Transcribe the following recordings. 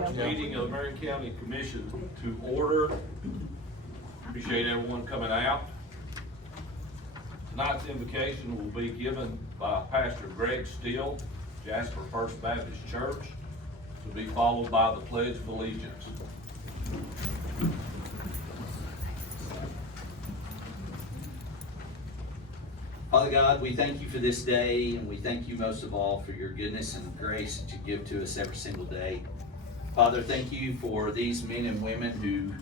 March meeting of the Marion County Commission to order. Appreciate everyone coming out. Tonight's invocation will be given by Pastor Greg Steele, Jasper First Baptist Church, to be followed by the Pledge of Allegiance. Father God, we thank you for this day, and we thank you most of all for your goodness and grace that you give to us every single day. Father, thank you for these men and women who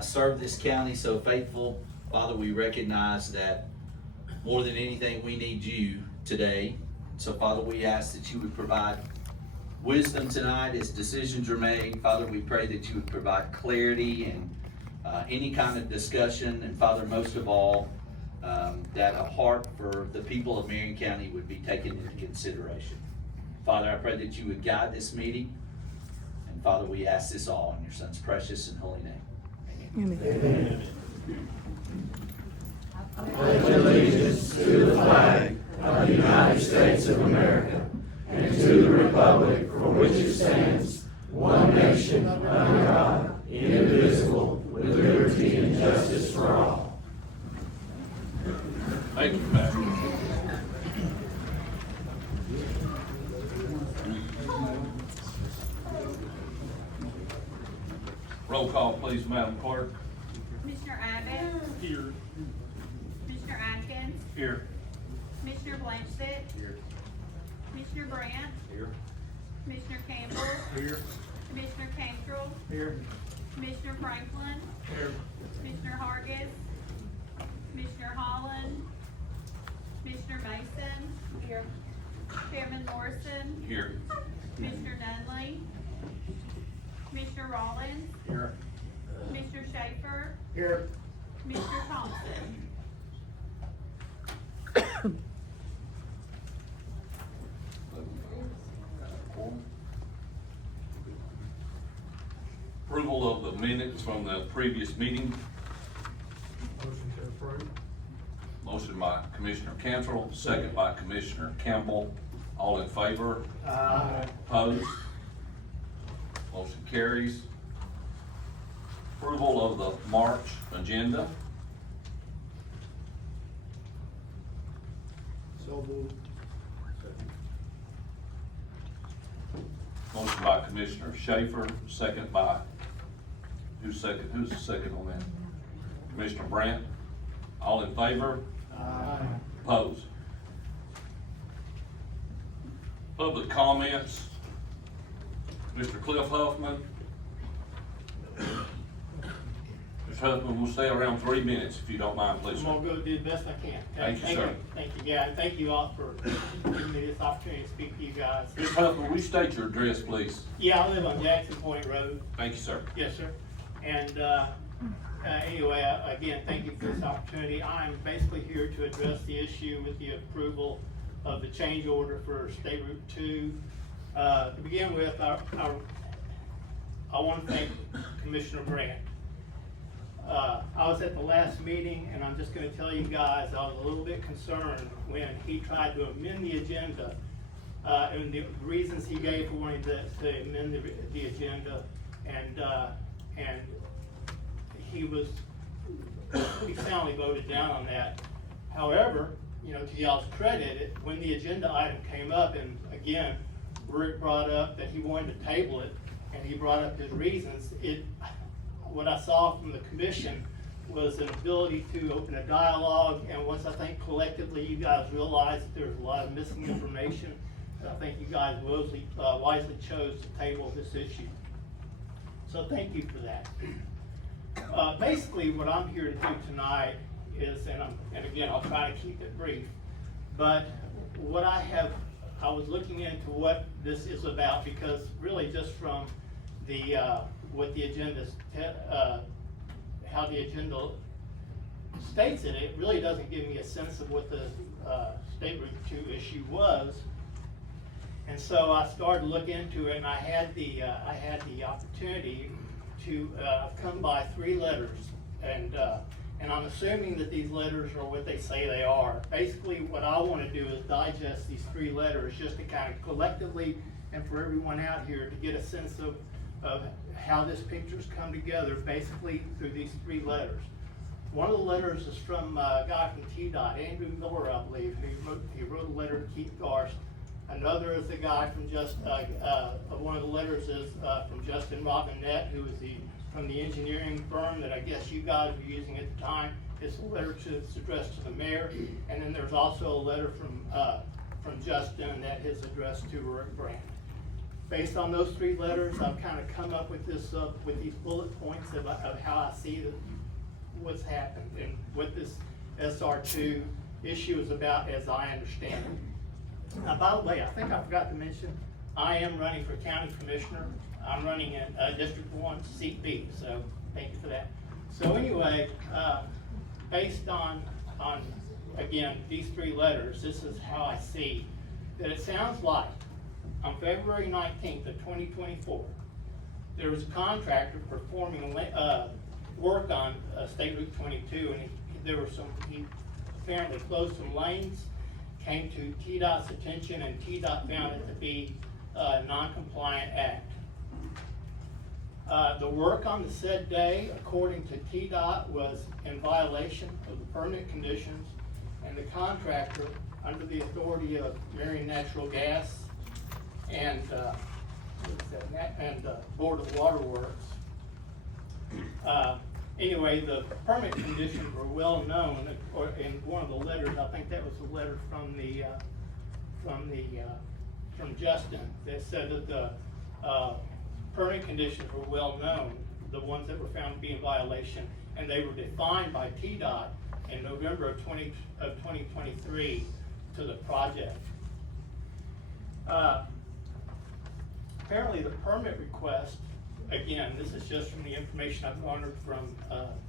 serve this county so faithful. Father, we recognize that more than anything, we need you today. So Father, we ask that you would provide wisdom tonight as decisions are made. Father, we pray that you would provide clarity and any kind of discussion. And Father, most of all, that a heart for the people of Marion County would be taken into consideration. Father, I pray that you would guide this meeting. And Father, we ask this all in your Son's precious and holy name. Amen. Amen. I pledge allegiance to the flag of the United States of America and to the republic for which it stands, one nation, under God, indivisible, with liberty and justice for all. Thank you, Pastor. Roll call, please, Madam Clerk. Commissioner Abbott? Here. Commissioner Atkins? Here. Commissioner Blanchett? Here. Commissioner Brandt? Here. Commissioner Campbell? Here. Commissioner Cantrell? Here. Commissioner Franklin? Here. Commissioner Hargis? Commissioner Holland? Commissioner Mason? Here. Chairman Morrison? Here. Commissioner Nunley? Commissioner Rollins? Here. Commissioner Schaefer? Here. Commissioner Thompson? Approval of the minutes from the previous meeting. Motion to approve. Motion by Commissioner Cantrell, second by Commissioner Campbell. All in favor? Aye. Opposed? Motion carries. Approval of the March agenda. So moved. Motion by Commissioner Schaefer, second by, who's the second on that? Commissioner Brandt. All in favor? Aye. Opposed? Public comments. Mr. Cliff Huffman. Mr. Huffman, we'll stay around 3 minutes if you don't mind, please. I'm gonna go do the best I can. Thank you, sir. Thank you, guys. Thank you all for giving me this opportunity to speak to you guys. Mr. Huffman, will you state your address, please? Yeah, I live on Jackson Point Road. Thank you, sir. Yes, sir. And, anyway, again, thank you for this opportunity. I'm basically here to address the issue with the approval of the change order for State Route 2. To begin with, I want to thank Commissioner Brandt. I was at the last meeting, and I'm just gonna tell you guys, I was a little bit concerned when he tried to amend the agenda, and the reasons he gave for wanting to amend the agenda, and he soundly voted down on that. However, you know, to y'all's credit, when the agenda item came up, and again, Rick brought up that he wanted to table it, and he brought up his reasons, what I saw from the commission was an ability to open a dialogue, and once I think collectively you guys realized that there's a lot of missing information, I think you guys wisely chose to table this issue. So thank you for that. Basically what I'm here to do tonight is, and again, I'll try to keep it brief, but I was looking into what this is about, because really just from the, what the agenda, how the agenda states it, it really doesn't give me a sense of what the State Route 2 issue was. And so I started looking into it, and I had the opportunity to come by 3 letters, and I'm assuming that these letters are what they say they are. Basically, what I want to do is digest these 3 letters just to kind of collectively, and for everyone out here, to get a sense of of how this picture's come together, basically through these three letters. One of the letters is from a guy from TDOT, Andrew Miller, I believe. He wrote a letter to Keith Garst. Another is the guy from one of the letters is from Justin Robinette, who is from the engineering firm that I guess you guys were using at the time. It's a letter it's addressed to the mayor, and then there's also a letter from Justin that is addressed to Rick Brand. Based on those three letters, I've kind of come up with this with these bullet points of how I see what's happened and what this SR2 issue is about, as I understand it. Now, by the way, I think I forgot to mention, I am running for county commissioner. I'm running in District 1, seat B, so thank you for that. So anyway, based on again, these three letters, this is how I see that it sounds like on February 19th of 2024, there was a contractor performing work on State Route 22, and he apparently closed some lanes, came to TDOT's attention, and TDOT found it to be a non-compliant act. The work on the said day, according to TDOT, was in violation of the permit conditions, and the contractor, under the authority of Marion Natural Gas and Board of Water Works. Anyway, the permit conditions were well known, or in one of the letters, I think that was the letter from Justin, that said that the permit conditions were well known, the ones that were found to be in violation, and they were defined by TDOT in November of 2023 to the project. Apparently the permit request, again, this is just from the information I've garnered from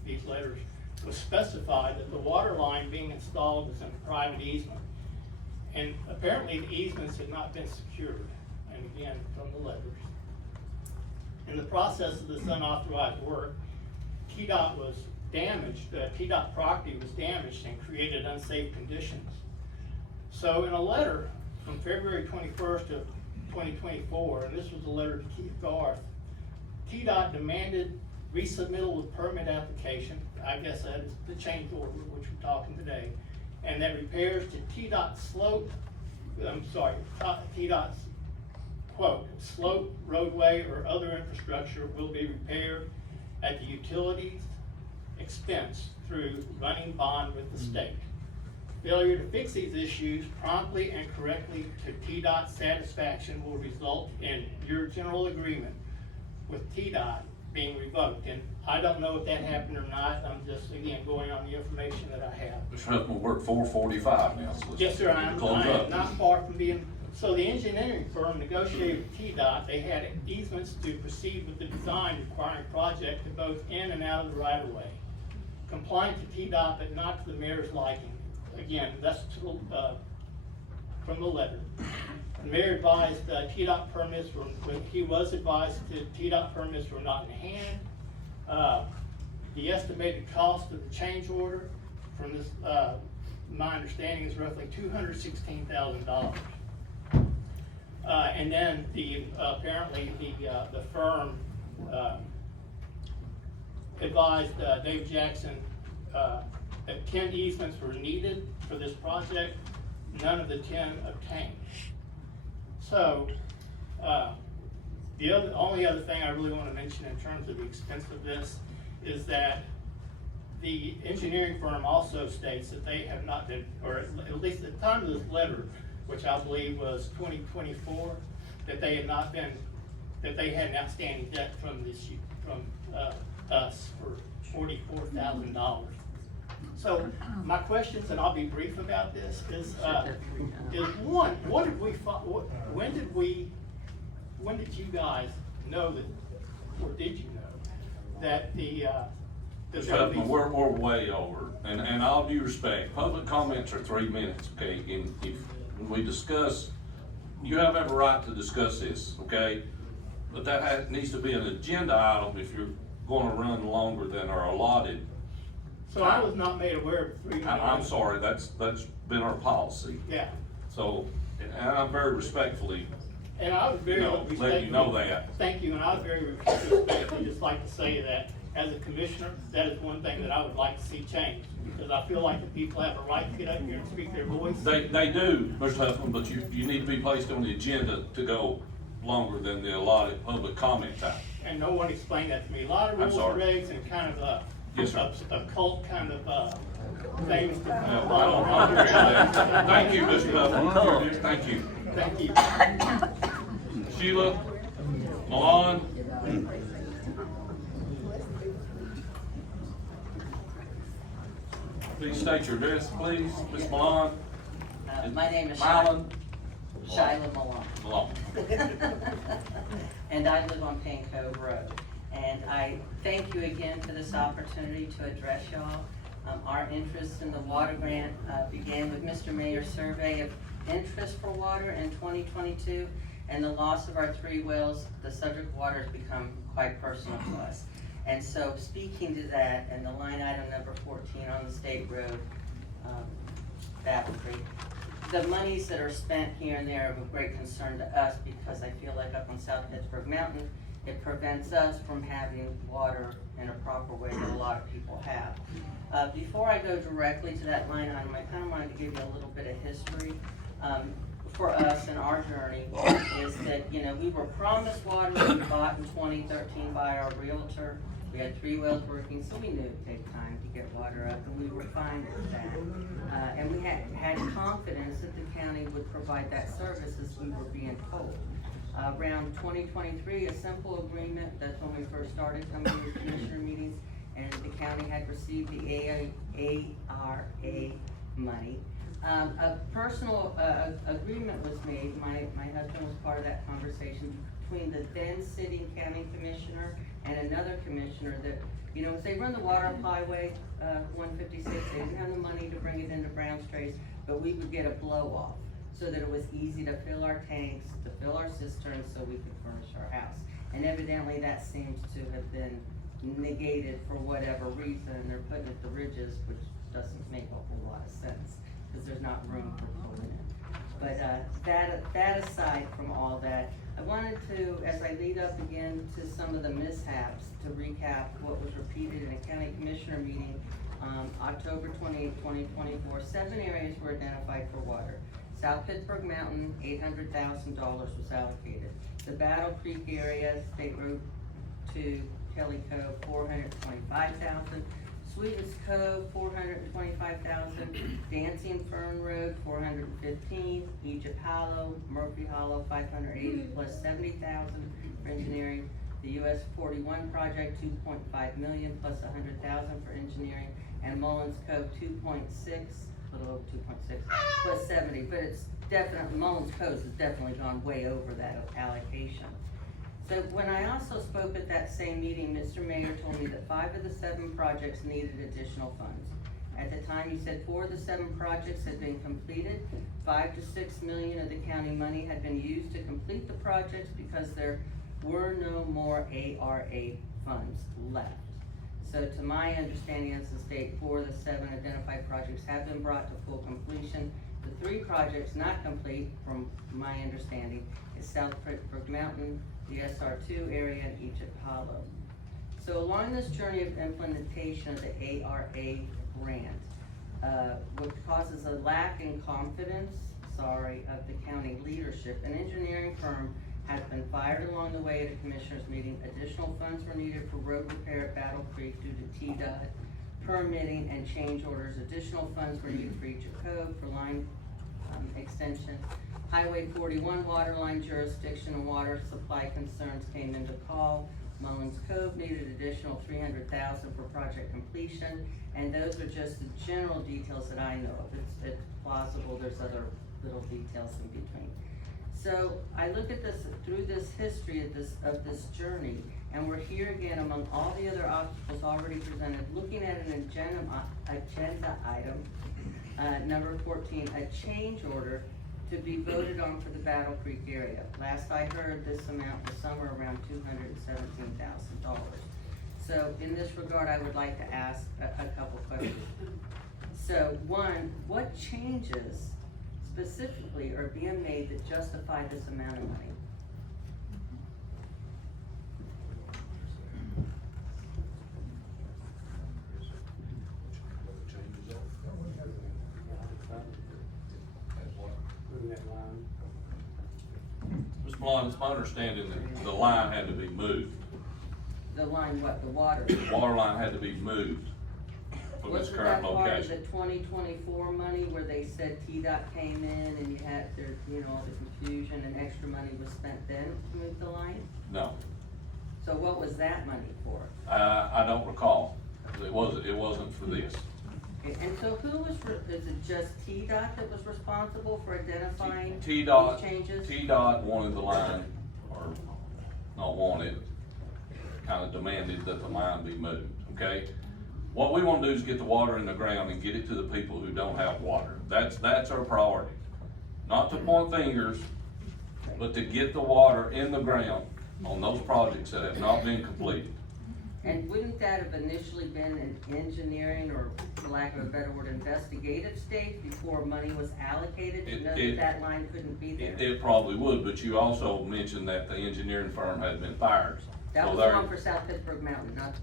these letters, was specified that the water line being installed was in a private easement. And apparently the easements had not been secured, and again, from the letters. In the process of this unauthorized work, TDOT was damaged, TDOT property was damaged and created unsafe conditions. So in a letter from February 21st of 2024, and this was a letter to Keith Garth, TDOT demanded resubmittal of permit application, I guess that is the change order which we're talking today, and that repairs to TDOT's quote, slope, roadway, or other infrastructure will be repaired at the utilities expense through running bond with the state. Failure to fix these issues promptly and correctly to TDOT's satisfaction will result in your general agreement with TDOT being revoked. And I don't know if that happened or not. I'm just, again, going on the information that I have. Mr. Huffman, we're at 4:45 now, so let's Yes, sir, I am close up. not far from being, so the engineering firm negotiated with TDOT. They had easements to proceed with the design requiring project to both in and out of the right of way. Compliant to TDOT, but not to the mayor's liking. Again, that's from the letter. The mayor advised TDOT permits he was advised that TDOT permits were not in hand. The estimated cost of the change order from this, my understanding, is roughly $216,000. And then apparently the firm advised Dave Jackson that 10 easements were needed for this project. None of the 10 obtained. So, the only other thing I really want to mention in terms of the expense of this is that the engineering firm also states that they have not been, or at least at the time of this letter, which I believe was 2024, that they had not been, that they had an outstanding debt from us for $44,000. So my questions, and I'll be brief about this, is one, when did you guys know that, or did you know that Mr. Huffman, we're way over, and all due respect, public comments are 3 minutes, okay? And when we discuss, you have every right to discuss this, okay? But that needs to be an agenda item if you're gonna run longer than are allotted. So I was not made aware of 3 minutes. I'm sorry, that's been our policy. Yeah. So, and I'm very respectfully And I was very respectful. let you know that. Thank you, and I was very respectful, just like to say that, as a commissioner, that is one thing that I would like to see changed, because I feel like the people have a right to get up here and speak their voice. They do, Mr. Huffman, but you need to be placed on the agenda to go longer than the allotted public comment time. And no one explained that to me. A lot of I'm rules and sorry. regs and kind of Yes, sir. a cult kind of things to No, I follow don't around. understand that. Thank you, Mr. Huffman. Thank you. Thank you. Sheila, Milan, please state your address, please, Ms. Milan. My name is Milan. Shyla Malone. Milan. And I live on Payne Cove Road. And I thank you again for this opportunity to address y'all. Our interest in the water grant began with Mr. Mayor's survey of interest for water in 2022. And the loss of our 3 wells, the subject of water has become quite personal to us. And so speaking to that, and the line item number 14 on the state road, Battle Creek, the monies that are spent here and there are of great concern to us, because I feel like up on South Pittsburgh Mountain, it prevents us from having water in a proper way that a lot of people have. Before I go directly to that line item, I kind of wanted to give you a little bit of history. For us in our journey is that, you know, we were promised water that we bought in 2013 by our realtor. We had 3 wells working, so we knew it'd take time to get water up, and we were fine with that. And we had confidence that the county would provide that service as we were being told. Around 2023, a simple agreement, that's when we first started coming to the commissioner meetings, and the county had received the ARA money. A personal agreement was made, my husband was part of that conversation, between the then sitting county commissioner and another commissioner that, you know, as they run the water up Highway 156, they didn't have the money to bring it into Brown Straits, but we would get a blow off so that it was easy to fill our tanks, to fill our cisterns, so we could furnish our house. And evidently that seems to have been negated for whatever reason, and they're putting it the ridges, which doesn't make a whole lot of sense, because there's not room for pulling it. But that aside from all that, I wanted to, as I lead up again to some of the mishaps, to recap what was repeated in a county commissioner meeting, October 28, 2024. 7 areas were identified for water. South Pittsburgh Mountain, $800,000 was allocated. The Battle Creek area, State Road 2, Kelly Cove, $425,000. Sweetest Cove, $425,000. Dancing Fern Road, $415,000. Egypt Hollow, Murphy Hollow, $580,000 plus $70,000 for engineering. The US 41 project, $2.5 million plus $100,000 for engineering. And Mullins Cove, 2.6, a little over 2.6 plus 70. But it's definitely, Mullins Cove has definitely gone way over that allocation. So when I also spoke at that same meeting, Mr. Mayor told me that 5 of the 7 projects needed additional funds. At the time, he said 4 of the 7 projects had been completed. 5 to 6 million of the county money had been used to complete the projects because there were no more ARA funds left. So to my understanding as the state, 4 of the 7 identified projects have been brought to full completion. The 3 projects not complete, from my understanding, is South Pittsburgh Mountain, the SR2 area, and Egypt Hollow. So along this journey of implementation of the ARA grant, which causes a lack in confidence, of the county leadership, an engineering firm has been fired along the way at a commissioners meeting. Additional funds were needed for road repair at Battle Creek due to TDOT permitting and change orders. Additional funds were needed for Egypt Cove for line extension. Highway 41 water line jurisdiction and water supply concerns came into call. Mullins Cove needed additional $300,000 for project completion, and those are just the general details that I know of. It's plausible, there's other little details in between. So I look at this through this history of this journey, and we're here again among all the other obstacles already presented, looking at an agenda item, number 14, a change order to be voted on for the Battle Creek area. Last I heard, this amount was somewhere around $217,000. So in this regard, I would like to ask a couple questions. So 1, what changes specifically are being made that justify this amount of money? Ms. Blunt, it's my understanding that the line had to be moved. The line, what, the water? The water line had to be moved from its Wasn't current that part of the location. 2024 money where they said TDOT came in and you had there, you know, all the confusion and extra money was spent then to move the line? No, So what was that money for? I don't recall. It wasn't for this. And so who was, is it just TDOT that was responsible for identifying TDOT, these changes? TDOT wanted the line, or not wanted, kinda demanded that the line be moved, okay? What we wanna do is get the water in the ground and get it to the people who don't have water. That's our priority. Not to point fingers, but to get the water in the ground on those projects that have not been completed. And wouldn't that have initially been an engineering, or for lack of a better word, investigative stage before money was allocated to know that that line couldn't be there? It probably would, but you also mentioned that the engineering firm had been fired. That So was the there- one for South Pittsburgh Mountain, not,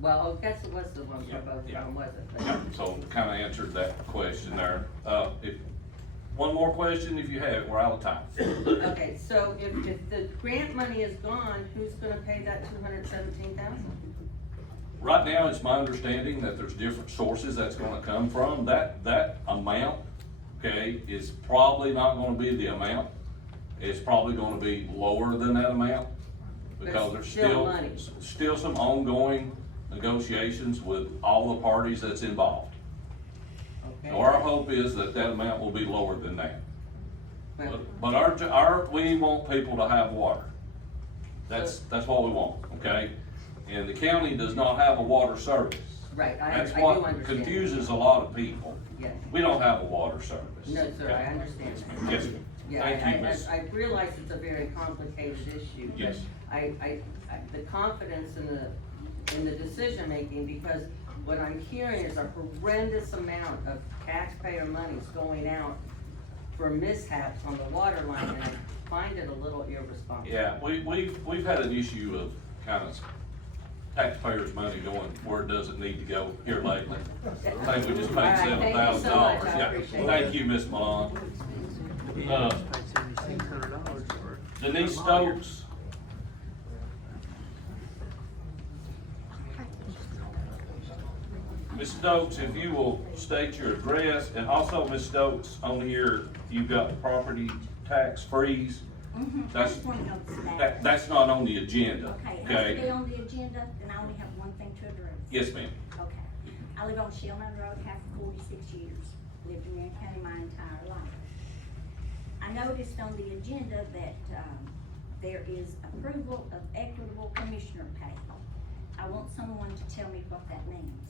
well, I guess it was the one for Yeah, both of yeah. them, was it? Yeah, so kinda answered that question there. One more question, if you have it, we're out of time. Okay, so if the grant money is gone, who's gonna pay that 217,000? Right now, it's my understanding that there's different sources that's gonna come from. That amount, okay, is probably not gonna be the amount. It's probably gonna be lower than that amount. Because There's there's still money. still some ongoing negotiations with all the parties that's involved. Okay. So our hope is that that amount will be lower than that. Well, But we want people to have water. That's what we want, okay? And the county does not have a water service. Right, I That's do what understand. confuses a lot of people. Yes. We don't have a water service. No, sir, okay? I understand that. Yes, ma'am. Yeah, Thank you, Miss. I realize it's a very complicated issue. but Yes. The confidence in the decision-making, because what I'm hearing is a horrendous amount of taxpayer monies going out for mishaps on the water line, and I find it a little irresponsible. Yeah, we've had an issue of kind of taxpayers' money going where it doesn't need to go here lately. I think we just All paid right, thank you $7,000. so much. I Yeah. appreciate it. Thank you, Miss Milan. Denise Stokes. Ms. Stokes, if you will state your address, and also, Ms. Stokes, on here, you've got the property tax freeze. I That's, just want to know the status. that's not on the agenda, Okay, it has to be okay? on the agenda, then I only have one thing to address. Yes, ma'am. Okay. I live on Shellman Road, have for 46 years, lived in Marion County my entire life. I noticed on the agenda that, there is approval of equitable commissioner pay. I want someone to tell me what that means.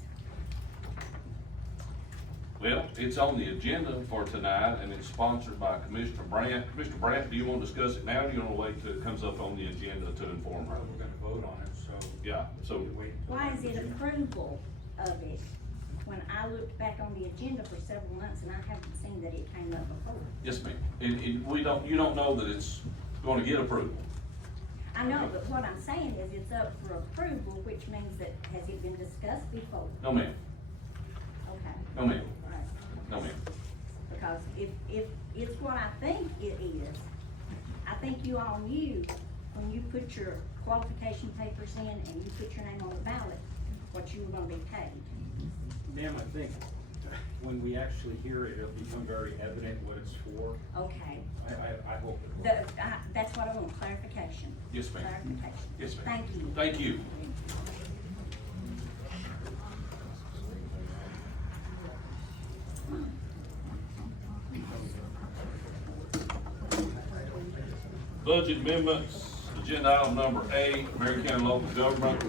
Well, it's on the agenda for tonight, and it's sponsored by Commissioner Brandt. Commissioner Brandt, do you want to discuss it now, or do you want to wait till it comes up on the agenda to inform her? We're gonna vote on it, so. Yeah, so, Wait. Why is it approval of it when I looked back on the agenda for several months and I haven't seen that it came up before? yes, ma'am. And you don't know that it's going to get approval. I know, but what I'm saying is it's up for approval, which means that, has it been discussed before? No, ma'am. Okay. No, ma'am. Right. No, ma'am. Because if it's what I think it is, I think you all knew when you put your qualification papers in and you put your name on the ballot, what you were gonna be paid. Ma'am, I think when we actually hear it, it'll become very evident what it's for. Okay. I hope it will. That's what I want, clarification. Yes, ma'am. Clarification. Yes, ma'am. Thank you. Thank you. Budget amendments, agenda item number 8, Marion County local government.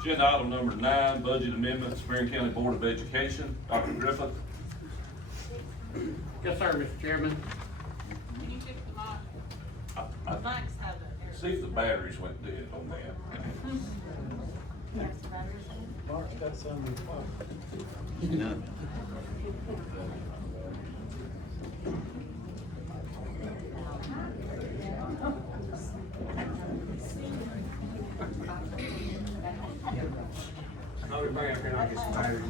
Agenda item number 9, budget amendments, Marion County Board of Education. Dr. Griffith. Yes, sir, Mr. Chairman. Can you fix the mic? I- Mike's have that. See if the batteries went dead on that. Yes, the batteries. Mark's got some in the pocket. I'll be bringing up here and I'll get some batteries.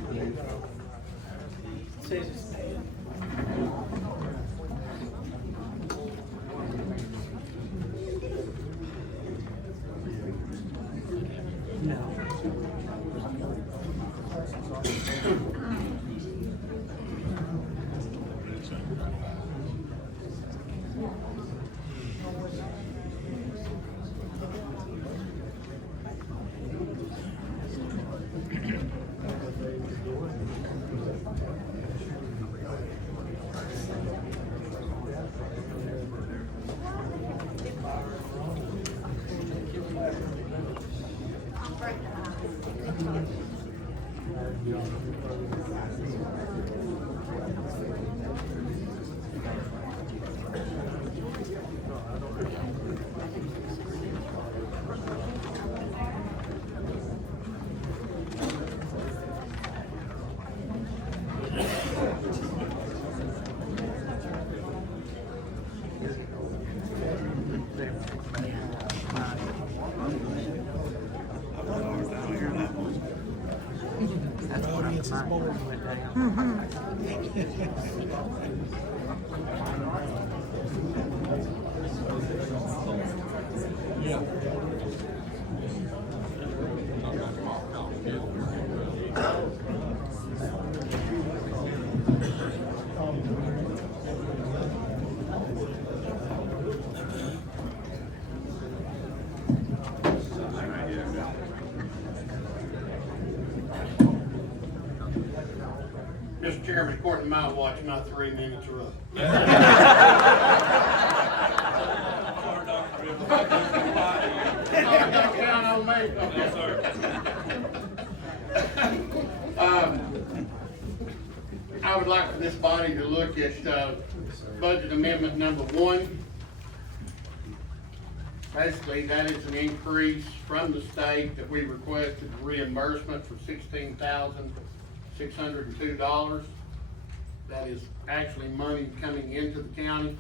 board went down. Yeah. Mr. Chairman, according to my watch, my 3 minutes are up. Count on me. Yes, sir. I would like for this body to look at budget amendment number 1. Basically, that is an increase from the state that we requested reimbursement for $16,602. That is actually money coming into the county,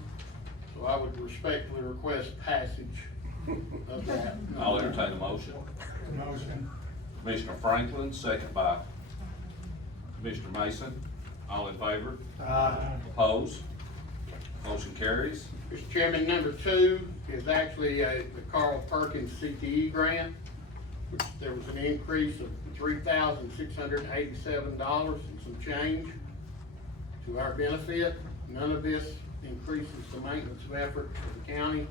so I would respectfully request passage of that. I'll entertain a motion. Motion. Commissioner Franklin, second by Commissioner Mason. All in favor? Opposed? Motion carries. Mr. Chairman, number 2 is actually the Carl Perkins CTE grant, which there was an increase of $3,687 and some change to our benefit. None of this increases the maintenance of effort for the county,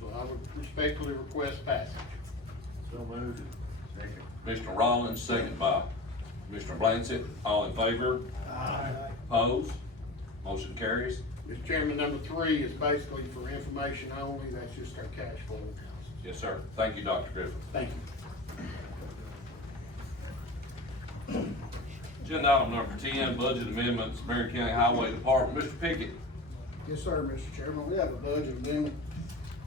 so I would respectfully request passage. So moved. Second. Commissioner Rollins, second by Commissioner Blansett. All in favor? Opposed? Motion carries. Mr. Chairman, number 3 is basically for information only. That's just our cash flow analysis. Yes, sir. Thank you, Dr. Griffin. Thank you. Agenda item number 10, budget amendments, Marion County Highway Department. Mr. Pickett. Yes, sir, Mr. Chairman. We have a budget amendment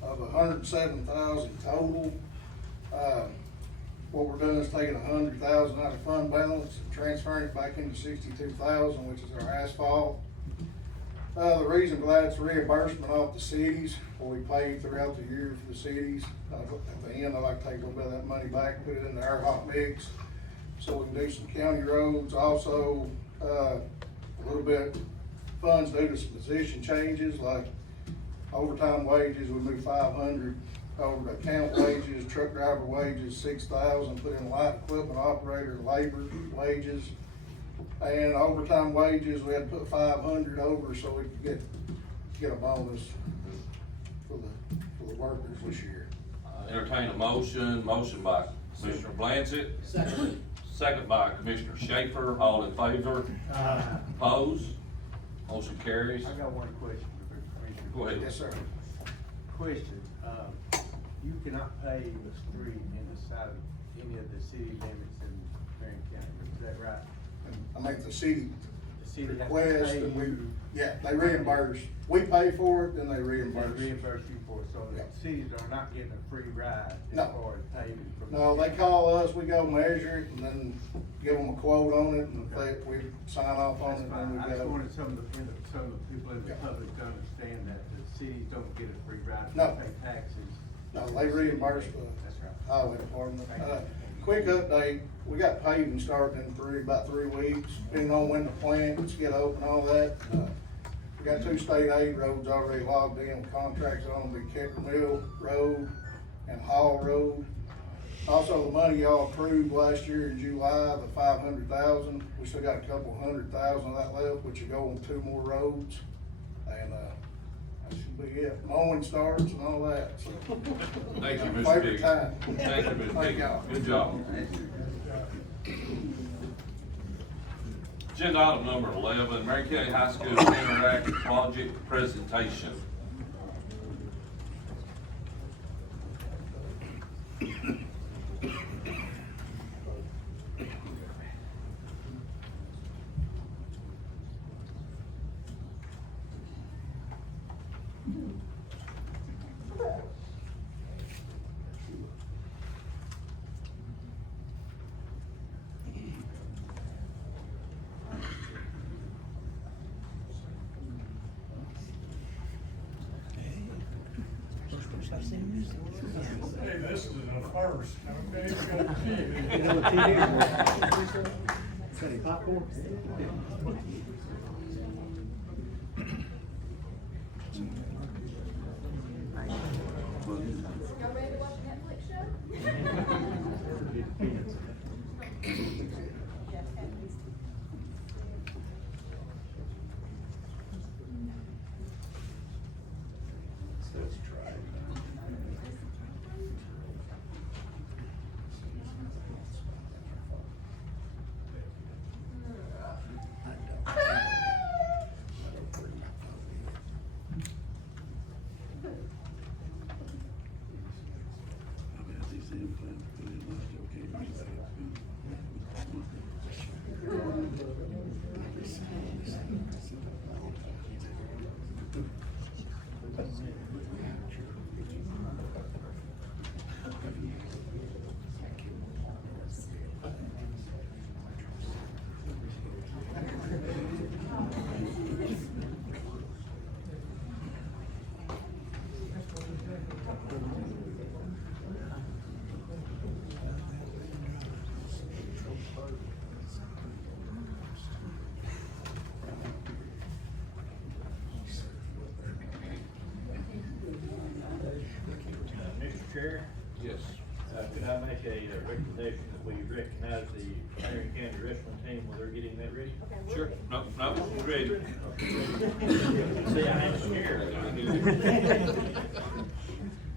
of $107,000 total. What we're doing is taking $100,000 out of fund balance and transferring it back into $62,000, which is our asphalt. The reason for that is reimbursement off the cities, what we pay throughout the year for the cities. At the end, I like to take a little bit of that money back, put it in the air hot mix, so we can do some county roads. Also, a little bit funds due to some position changes, like overtime wages, we moved 500 over to account wages, truck driver wages, 6,000, put in light equipment operator, labor wages. And overtime wages, we had to put 500 over so we could get a bonus for the workers this year. Entertain a motion by Commissioner Blansett. Second by Commissioner Schaefer. All in favor? Opposed? Motion carries. I got one question for Commissioner. Go ahead. Yes, sir. Question, you cannot pave a street inside of any of the city limits in Marion County, is that right? I make the city The city has to request pay and you, they reimburse. We pay for it, then they they reimburse. reimburse you for it, so the Yeah. cities are not getting a free ride as No. far as paving from. the No, they city. call us, we go measure it, and then give them a quote on it, and if we sign off on That's it, then fine, we I get just a. wanted some of the people in the Yeah. public to understand that the cities don't get a free ride, No. they pay taxes. No, they reimburse the That's right. highway department. Quick update, we got paving starting in about 3 weeks, depending on when the plants get open, all that. We got 2 state aid roads already logged in, contracts on them, Kicker Mill Road and Hall Road. Also, the money y'all approved last year in July, the 500,000, we still got a couple $100,000 of that left, which will go on 2 more roads. And, that should be it. Mowing starts and all that, so. Thank you, Mr. Favorite Pickett. time. Thank you, Mr. Thank Pickett. y'all. Good job. Agenda item number 11, Marion County High School Interactive Project Presentation. Hey, this is a first, okay? Say popcorn? Y'all ready to watch a Netflix show? Mr. Chair, Yes. could I make a recommendation that we recognize the Marion County wrestling team while they're getting that ready? Sure. No, we're ready. See, I ain't scared.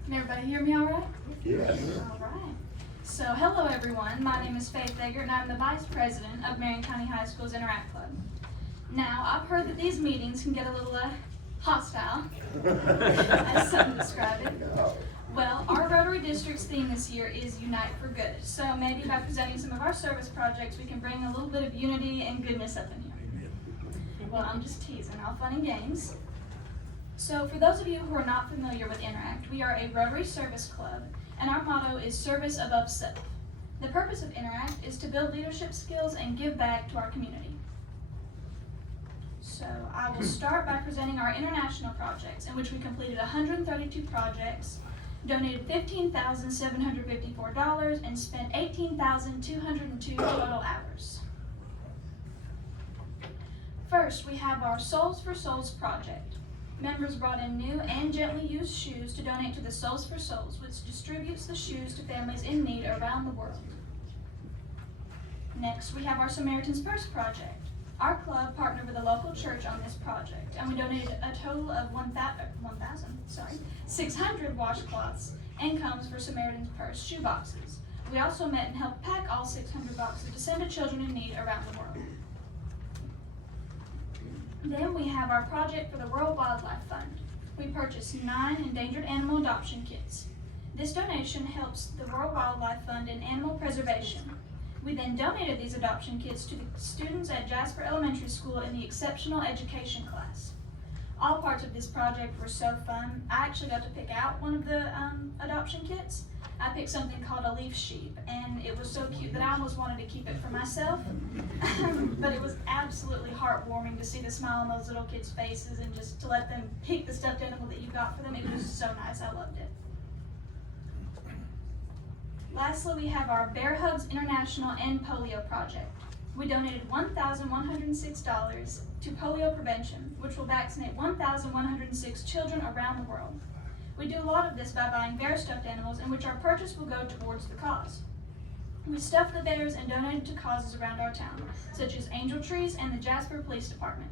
Can everybody hear me all right? Yes. All right. So, hello everyone. My name is Faith Eggert and I'm the Vice President of Marion County High School's Interact Club. Now, I've heard that these meetings can get a little hostile, as some describe it. Well, our Rotary District's theme this year is Unite for Good. So maybe by presenting some of our service projects, we can bring a little bit of unity and goodness up in here. Well, I'm just teasing, all fun and games. So for those of you who are not familiar with Interact, we are a Rotary Service Club, and our motto is service above self. The purpose of Interact is to build leadership skills and give back to our community. So I will start by presenting our international projects, in which we completed 132 projects, donated $15,754, and spent 18,202 total hours. First, we have our Souls for Souls project. Members brought in new and gently used shoes to donate to the Souls for Souls, which distributes the shoes to families in need around the world. Next, we have our Samaritan's Purse project. Our club partnered with a local church on this project, and we donated a total of 600 washcloths and combs for Samaritan's Purse shoe boxes. We also met and helped pack all 600 boxes to send to children in need around the world. Then we have our project for the World Wildlife Fund. We purchased 9 endangered animal adoption kits. This donation helps the World Wildlife Fund in animal preservation. We then donated these adoption kits to the students at Jasper Elementary School in the Exceptional Education class. All parts of this project were so fun. I actually got to pick out one of the adoption kits. I picked something called a leaf sheep, and it was so cute that I almost wanted to keep it for myself. But it was absolutely heartwarming to see the smile on those little kids' faces and just to let them pick the stuffed animal that you got for them. It was so nice. I loved it. Lastly, we have our Bear Hugs International and Polio Project. We donated $1,106 to polio prevention, which will vaccinate 1,106 children around the world. We do a lot of this by buying bear stuffed animals, in which our purchase will go towards the cause. We stuffed the bears and donated to causes around our town, such as Angel Trees and the Jasper Police Department.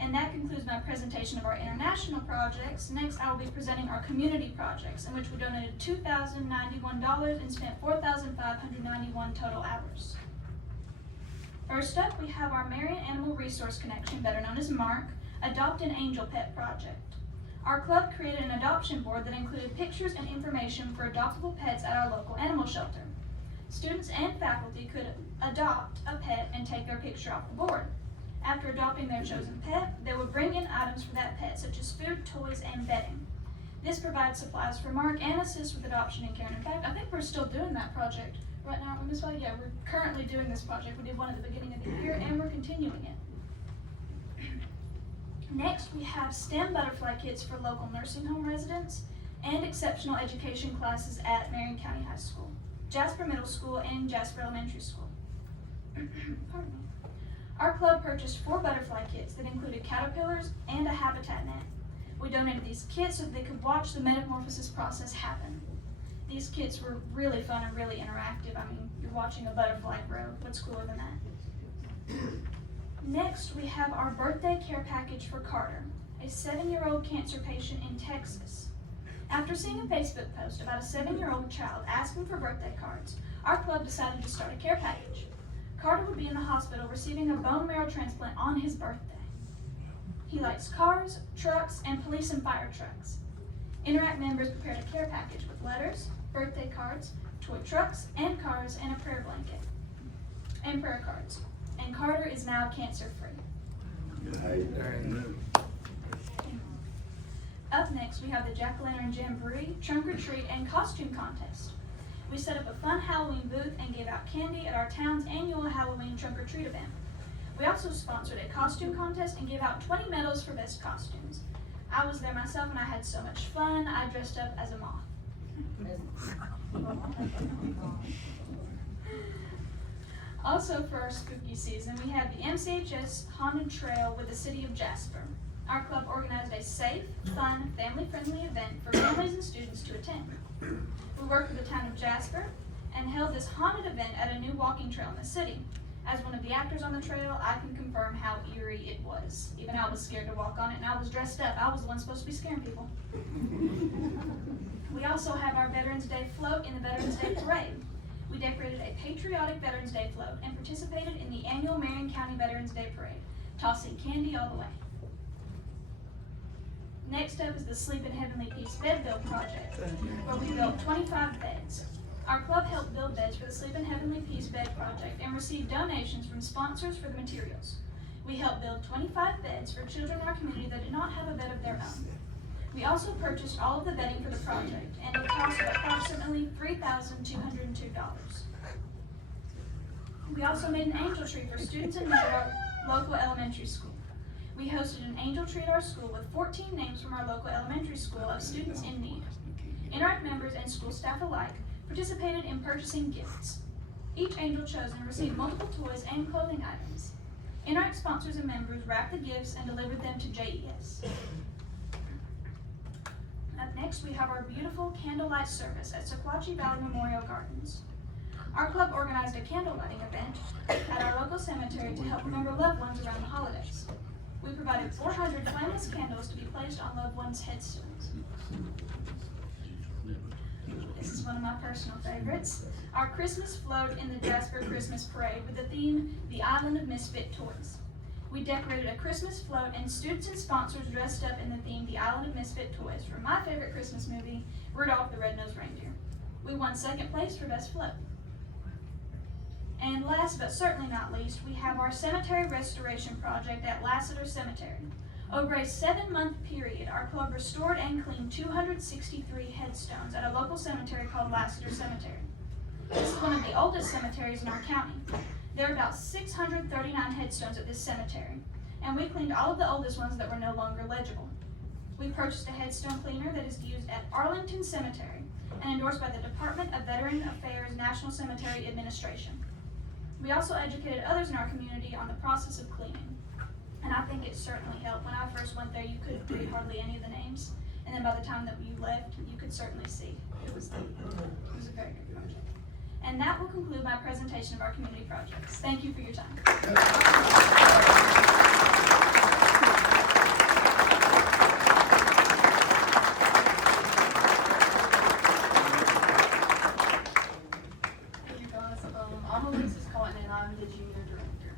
And that concludes my presentation of our international projects. Next, I will be presenting our community projects, in which we donated $2,091 and spent 4,591 total hours. First up, we have our Marion Animal Resource Connection, better known as MARC, Adopt an Angel Pet project. Our club created an adoption board that included pictures and information for adoptable pets at our local animal shelter. Students and faculty could adopt a pet and take their picture off the board. After adopting their chosen pet, they would bring in items for that pet, such as food, toys, and bedding. This provides supplies for MARC and assists with adoption and care. In fact, I think we're still doing that project right now, Miss Valley. Yeah, we're currently doing this project. We did one at the beginning of the year, and we're continuing it. Next, we have STEM butterfly kits for local nursing home residents and exceptional education classes at Marion County High School, Jasper Middle School, and Jasper Elementary School. Pardon me. Our club purchased 4 butterfly kits that included caterpillars and a habitat net. We donated these kits so that they could watch the metamorphosis process happen. These kits were really fun and really interactive. I mean, you're watching a butterfly grow. What's cooler than that? Next, we have our birthday care package for Carter, a 7-year-old cancer patient in Texas. After seeing a Facebook post about a 7-year-old child asking for birthday cards, our club decided to start a care package. Carter would be in the hospital receiving a bone marrow transplant on his birthday. He likes cars, trucks, and police and fire trucks. Interact members prepared a care package with letters, birthday cards, toy trucks and cars, and a prayer blanket, and prayer cards. And Carter is now cancer-free. Up next, we have the Jack-o'-lantern Jamboree, Trunk or Treat, and Costume Contest. We set up a fun Halloween booth and gave out candy at our town's annual Halloween Trunk or Treat event. We also sponsored a costume contest and gave out 20 medals for best costumes. I was there myself and I had so much fun. I dressed up as a moth. Also for our spooky season, we have the MCHS Haunted Trail with the City of Jasper. Our club organized a safe, fun, family-friendly event for families and students to attend. We worked with the town of Jasper and held this haunted event at a new walking trail in the city. As one of the actors on the trail, I can confirm how eerie it was. Even I was scared to walk on it, and I was dressed up. I was the one supposed to be scaring people. We also have our Veterans Day float in the Veterans Day Parade. We decorated a patriotic Veterans Day float and participated in the annual Marion County Veterans Day Parade, tossing candy all the way. Next up is the Sleep in Heavenly Peace Bed Build Project, where we built 25 beds. Our club helped build beds for the Sleep in Heavenly Peace Bed Project and received donations from sponsors for the materials. We helped build 25 beds for children in our community that did not have a bed of their own. We also purchased all of the bedding for the project, and it cost approximately $3,202. We also made an angel tree for students in need at our local elementary school. We hosted an angel tree at our school with 14 names from our local elementary school of students in need. Interact members and school staff alike participated in purchasing gifts. Each angel chosen received multiple toys and clothing items. Interact sponsors and members wrapped the gifts and delivered them to JES. Up next, we have our beautiful candlelight service at Sequatchie Valley Memorial Gardens. Our club organized a candle lighting event at our local cemetery to help remember loved ones around the holidays. We provided 400 flameless candles to be placed on loved ones' headstones. This is one of my personal favorites. Our Christmas float in the Jasper Christmas Parade with the theme, The Island of Misfit Toys. We decorated a Christmas float and students and sponsors dressed up in the theme, The Island of Misfit Toys, from my favorite Christmas movie, Rudolph the Red-Nosed Reindeer. We won second place for best float. And last but certainly not least, we have our cemetery restoration project at Lassiter Cemetery. Over a 7-month period, our club restored and cleaned 263 headstones at a local cemetery called Lassiter Cemetery. This is one of the oldest cemeteries in our county. There are about 639 headstones at this cemetery, and we cleaned all of the oldest ones that were no longer legible. We purchased a headstone cleaner that is used at Arlington Cemetery and endorsed by the Department of Veteran Affairs National Cemetery Administration. We also educated others in our community on the process of cleaning. And I think it certainly helped. When I first went there, you couldn't read hardly any of the names. And then by the time that you left, you could certainly see. It was a very good project. And that will conclude my presentation of our community projects. Thank you for your time. Thank you, guys. I'm Alexis Cotton, and I'm the junior director.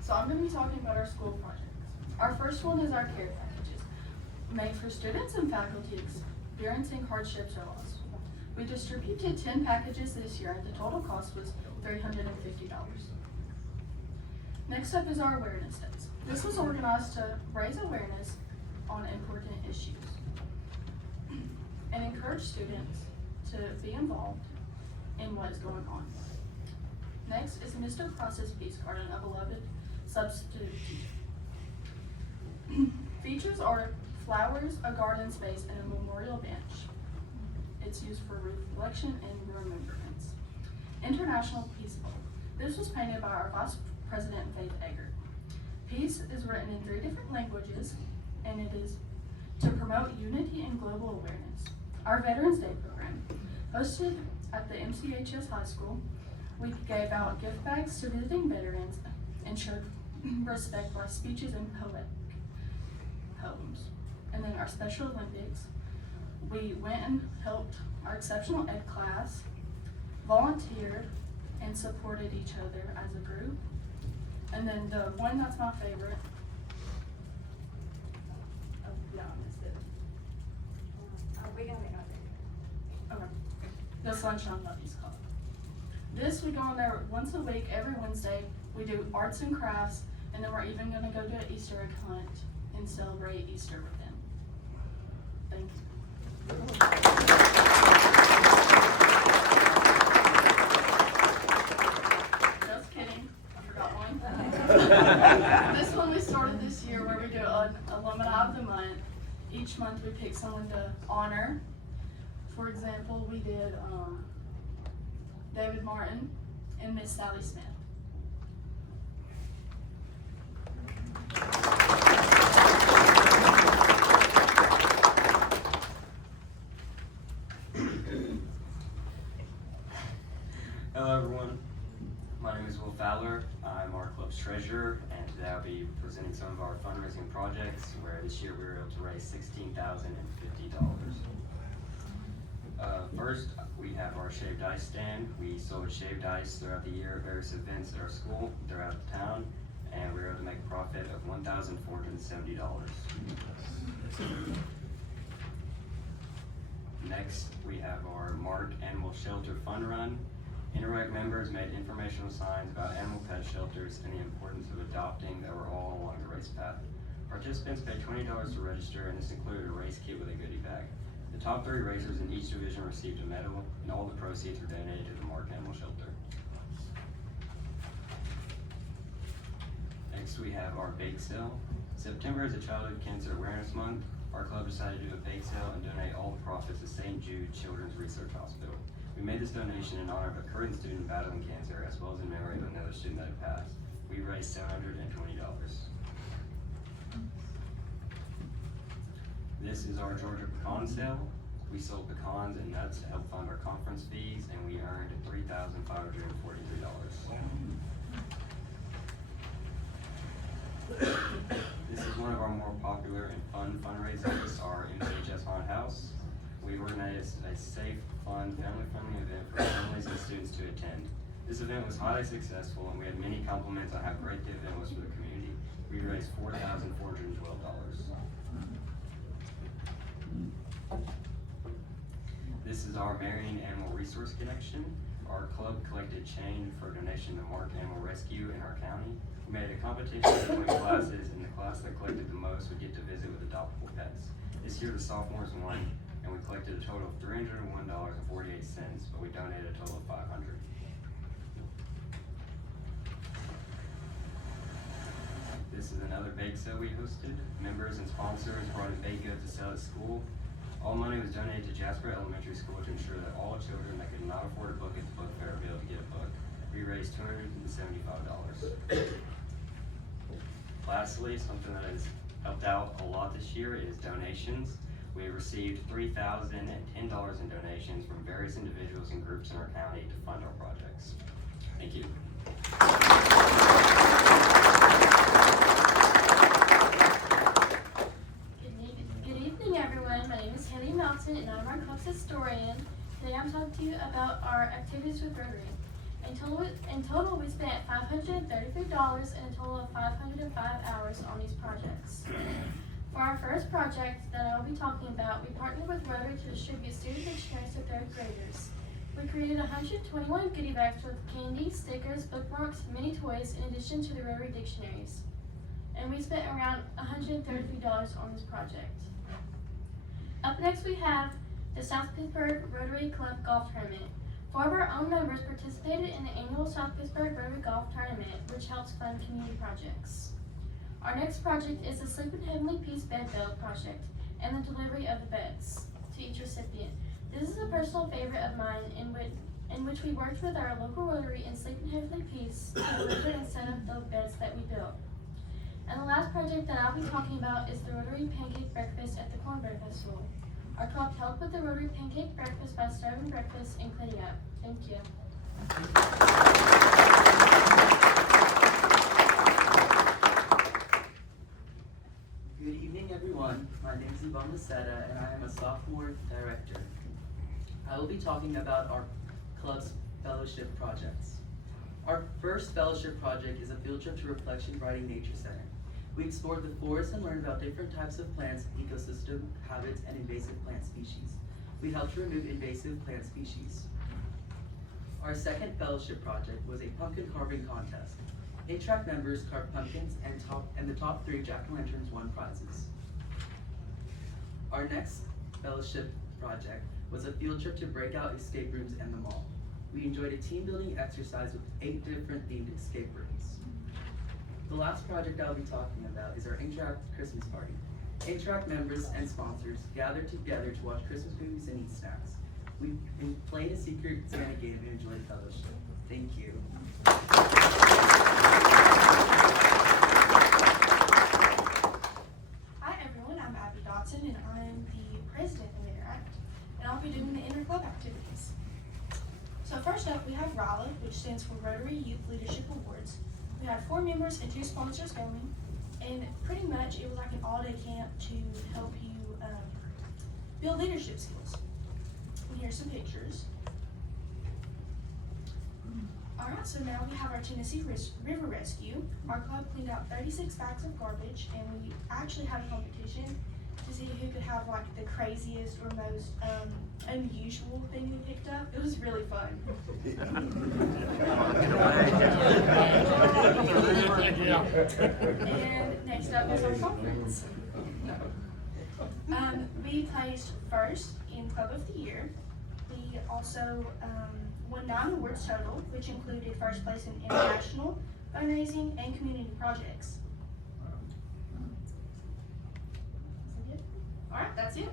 So I'm going to be talking about our school projects. Our first one is our care packages, made for students and faculty experiencing hardships or loss. We distributed 10 packages this year, and the total cost was $350. Next up is our awareness days. This was organized to raise awareness on important issues and encourage students to be involved in what is going on. Next is Mr. Cross's Peace Garden, a beloved substitute teacher. Features are flowers, a garden space, and a memorial bench. It's used for reflection and remembrance. International Peace Bowl. This was painted by our Vice President, Faith Eggert. Peace is written in 3 different languages, and it is to promote unity and global awareness. Our Veterans Day program, hosted at the MCHS High School, we gave out gift bags to visiting veterans and showed respect by speeches and poems. And then our Special Olympics, we went and helped our exceptional ed class, volunteered, and supported each other as a group. And then the one that's my favorite, oh, yeah, I missed it. We got it right there. Okay. The Sunshine Buddies Club. This, we go on there once a week, every Wednesday. We do arts and crafts, and then we're even gonna go do an Easter egg hunt and celebrate Easter with them. Thank you. Just kidding, I forgot one. This one we started this year where we do an alumni of the month. Each month we pick someone to honor. For example, we did David Martin and Miss Sally Smith. Hello everyone, my name is Will Fowler. I'm our club's treasurer, and today I'll be presenting some of our fundraising projects where this year we were able to raise $16,050. First, we have our shaved ice stand. We sold shaved ice throughout the year at various events at our school throughout the town, and we were able to make a profit of $1,470. Next, we have our Mark Animal Shelter Fun Run. Interact members made informational signs about animal pet shelters and the importance of adopting that were all along the race path. Participants paid $20 to register, and this included a race kit with a goodie bag. The top 3 racers in each division received a medal, and all the proceeds were donated to the Mark Animal Shelter. Next, we have our bake sale. September is a Childhood Cancer Awareness Month. Our club decided to do a bake sale and donate all the profits to St. Jude Children's Research Hospital. We made this donation in honor of a current student battling cancer, as well as in memory of another student that had passed. We raised $720. This is our Georgia pecan sale. We sold pecans and nuts to help fund our conference fees, and we earned $3,543. This is one of our more popular and fun fundraisers, our MCHS Haunted House. We organized a safe, fun, family-friendly event for families and students to attend. This event was highly successful, and we had many compliments on how great the event was for the community. We raised $4,412. This is our Marion Animal Resource Connection. Our club collected chain for donation to Mark Animal Rescue in our county. We made a competition between classes, and the class that collected the most would get to visit with adoptable pets. This year the sophomores won, and we collected a total of $301.48, but we donated a total of $500. This is another bake sale we hosted. Members and sponsors brought in baked goods to sell at school. All money was donated to Jasper Elementary School to ensure that all children that could not afford a book at the book fair would be able to get a book. We raised $275. Lastly, something that has helped out a lot this year is donations. We received $3,010 in donations from various individuals and groups in our county to fund our projects. Thank you. Good evening, everyone. My name is Haley Melton, and I'm our club's historian. Today I'm talking to you about our activities with Rotary. In total, we spent $533 and a total of 505 hours on these projects. For our first project that I will be talking about, we partnered with Rotary to distribute student dictionaries to 3rd graders. We created 121 goodie bags with candy, stickers, bookmarks, mini toys, in addition to the Rotary dictionaries. And we spent around $133 on this project. Up next we have the South Pittsburgh Rotary Club Golf Tournament. 4 of our own members participated in the annual South Pittsburgh Rotary Golf Tournament, which helps fund community projects. Our next project is the Sleep in Heavenly Peace Bed Build project and the delivery of the beds to each recipient. This is a personal favorite of mine, in which we worked with our local Rotary and Sleep in Heavenly Peace to deliver and set up the beds that we built. And the last project that I'll be talking about is the Rotary Pancake Breakfast at the Cornbread Festival. Our club helped with the Rotary Pancake Breakfast by serving breakfast and cleaning up. Thank you. Good evening, everyone. My name is Yvonne Lucetta, and I am a sophomore director. I will be talking about our club's fellowship projects. Our first fellowship project is a field trip to Reflection Writing Nature Center. We explored the forest and learned about different types of plants, ecosystem, habits, and invasive plant species. We helped to remove invasive plant species. Our second fellowship project was a pumpkin carving contest. 8-track members carved pumpkins, and the top 3 jack-o'-lanterns won prizes. Our next fellowship project was a field trip to breakout escape rooms and the mall. We enjoyed a team-building exercise with 8 different themed escape rooms. The last project I'll be talking about is our 8-track Christmas party. 8-track members and sponsors gathered together to watch Christmas movies and eat snacks. We played a secret Santa game and enjoyed fellowship. Thank you. Hi everyone, I'm Abby Dotson and I'm the president of Interact, and I'll be doing the inter-club activities. So first up, we have RALA, which stands for Rotary Youth Leadership Awards. We had 4 members and 2 sponsors going, and pretty much it was like an all-day camp to help you build leadership skills. And here's some pictures. Alright, so now we have our Tennessee River Rescue. Our club cleaned out 36 bags of garbage, and we actually had a competition to see who could have like the craziest or most unusual thing we picked up. It was really fun. And next up is our conference. We placed first in Club of the Year. We also won 9 awards total, which included first place in international, fundraising, and community projects. All right, that's it.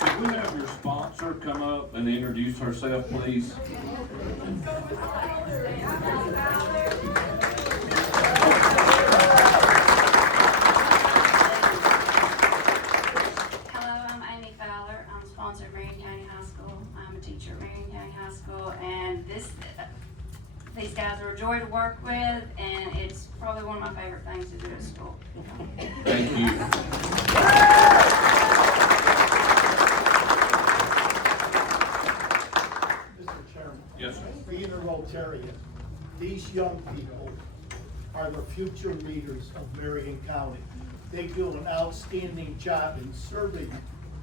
Could we have your sponsor come up and introduce herself, please? Hello, I'm Amy Fowler. I'm a sponsor of Marion County High School. I'm a teacher at Marion County High School, and these guys are a joy to work with, and it's probably one of my favorite things to do at school. Thank you. Mr. Chairman. Yes, sir. Being a Rotarian, these young people are the future leaders of Marion County. They do an outstanding job in serving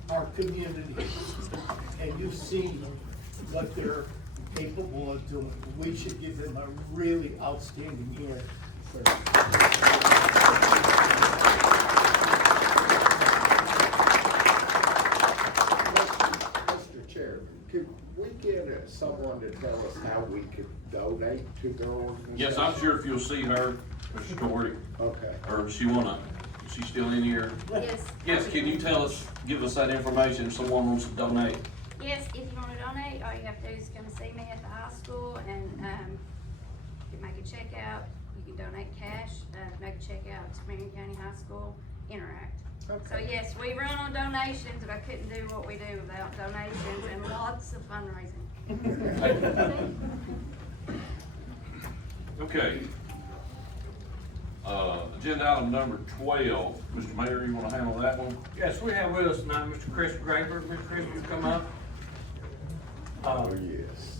our community, and you've seen what they're capable of doing. We should give them a really outstanding year. Mr. Chair, could we get someone to tell us how we could donate to the organization? Yes, I'm sure if you'll see her, Mr. Corey, Okay. or is she still in here? Yes. Yes, can you give us that information if someone wants to donate? Yes, if you want to donate, all you have to do is come see me at the high school and you can make a check out. You can donate cash, make a check out to Marion County High School Interact. Okay. So yes, we run on donations, but I couldn't do what we do without donations and lots of fundraising. Okay. Agenda item number 12. Mr. Mayor, you wanna handle that one? Yes, we have with us tonight Mr. Chris Graber. Mr. Chris, you come up. Oh, yes.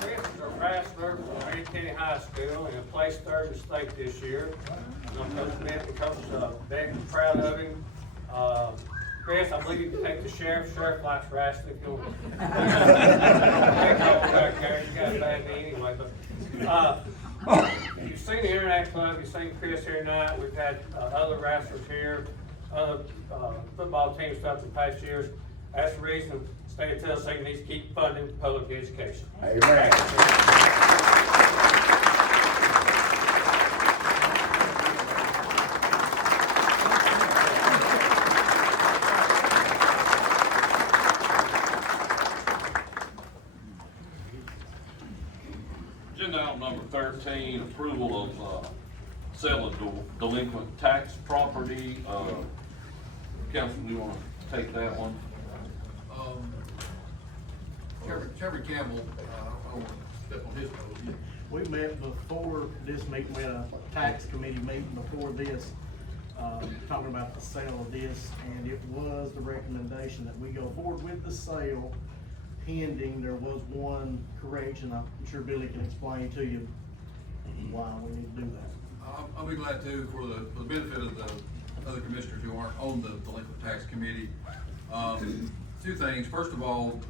Chris is a wrestler from Marion County High School and placed third in the state this year. I'm Coach Bennett and Coach Beck is proud of him. Chris, I believe you can take the sheriff. Sheriff likes wrestling if you want. You got a bad knee anyway, but you've seen the Interact Club, you've seen Chris here tonight. We've had other wrestlers here. other, football teams throughout the past years. That's the reason the state of Tennessee needs to keep funding public education. Amen. Agenda item number 13, approval of sale of delinquent tax property. Councilman, you want to take that one? Chairman Campbell, I don't want to step on his toes. We met before this meeting, we had a tax committee meeting before this, talking about the sale of this, and it was the recommendation that we go forward with the sale pending. There was one correction, I'm sure Billy can explain to you why we need to do that. I'll be glad to, for the benefit of the other commissioners who aren't on the delinquent tax committee. Two things. First of all,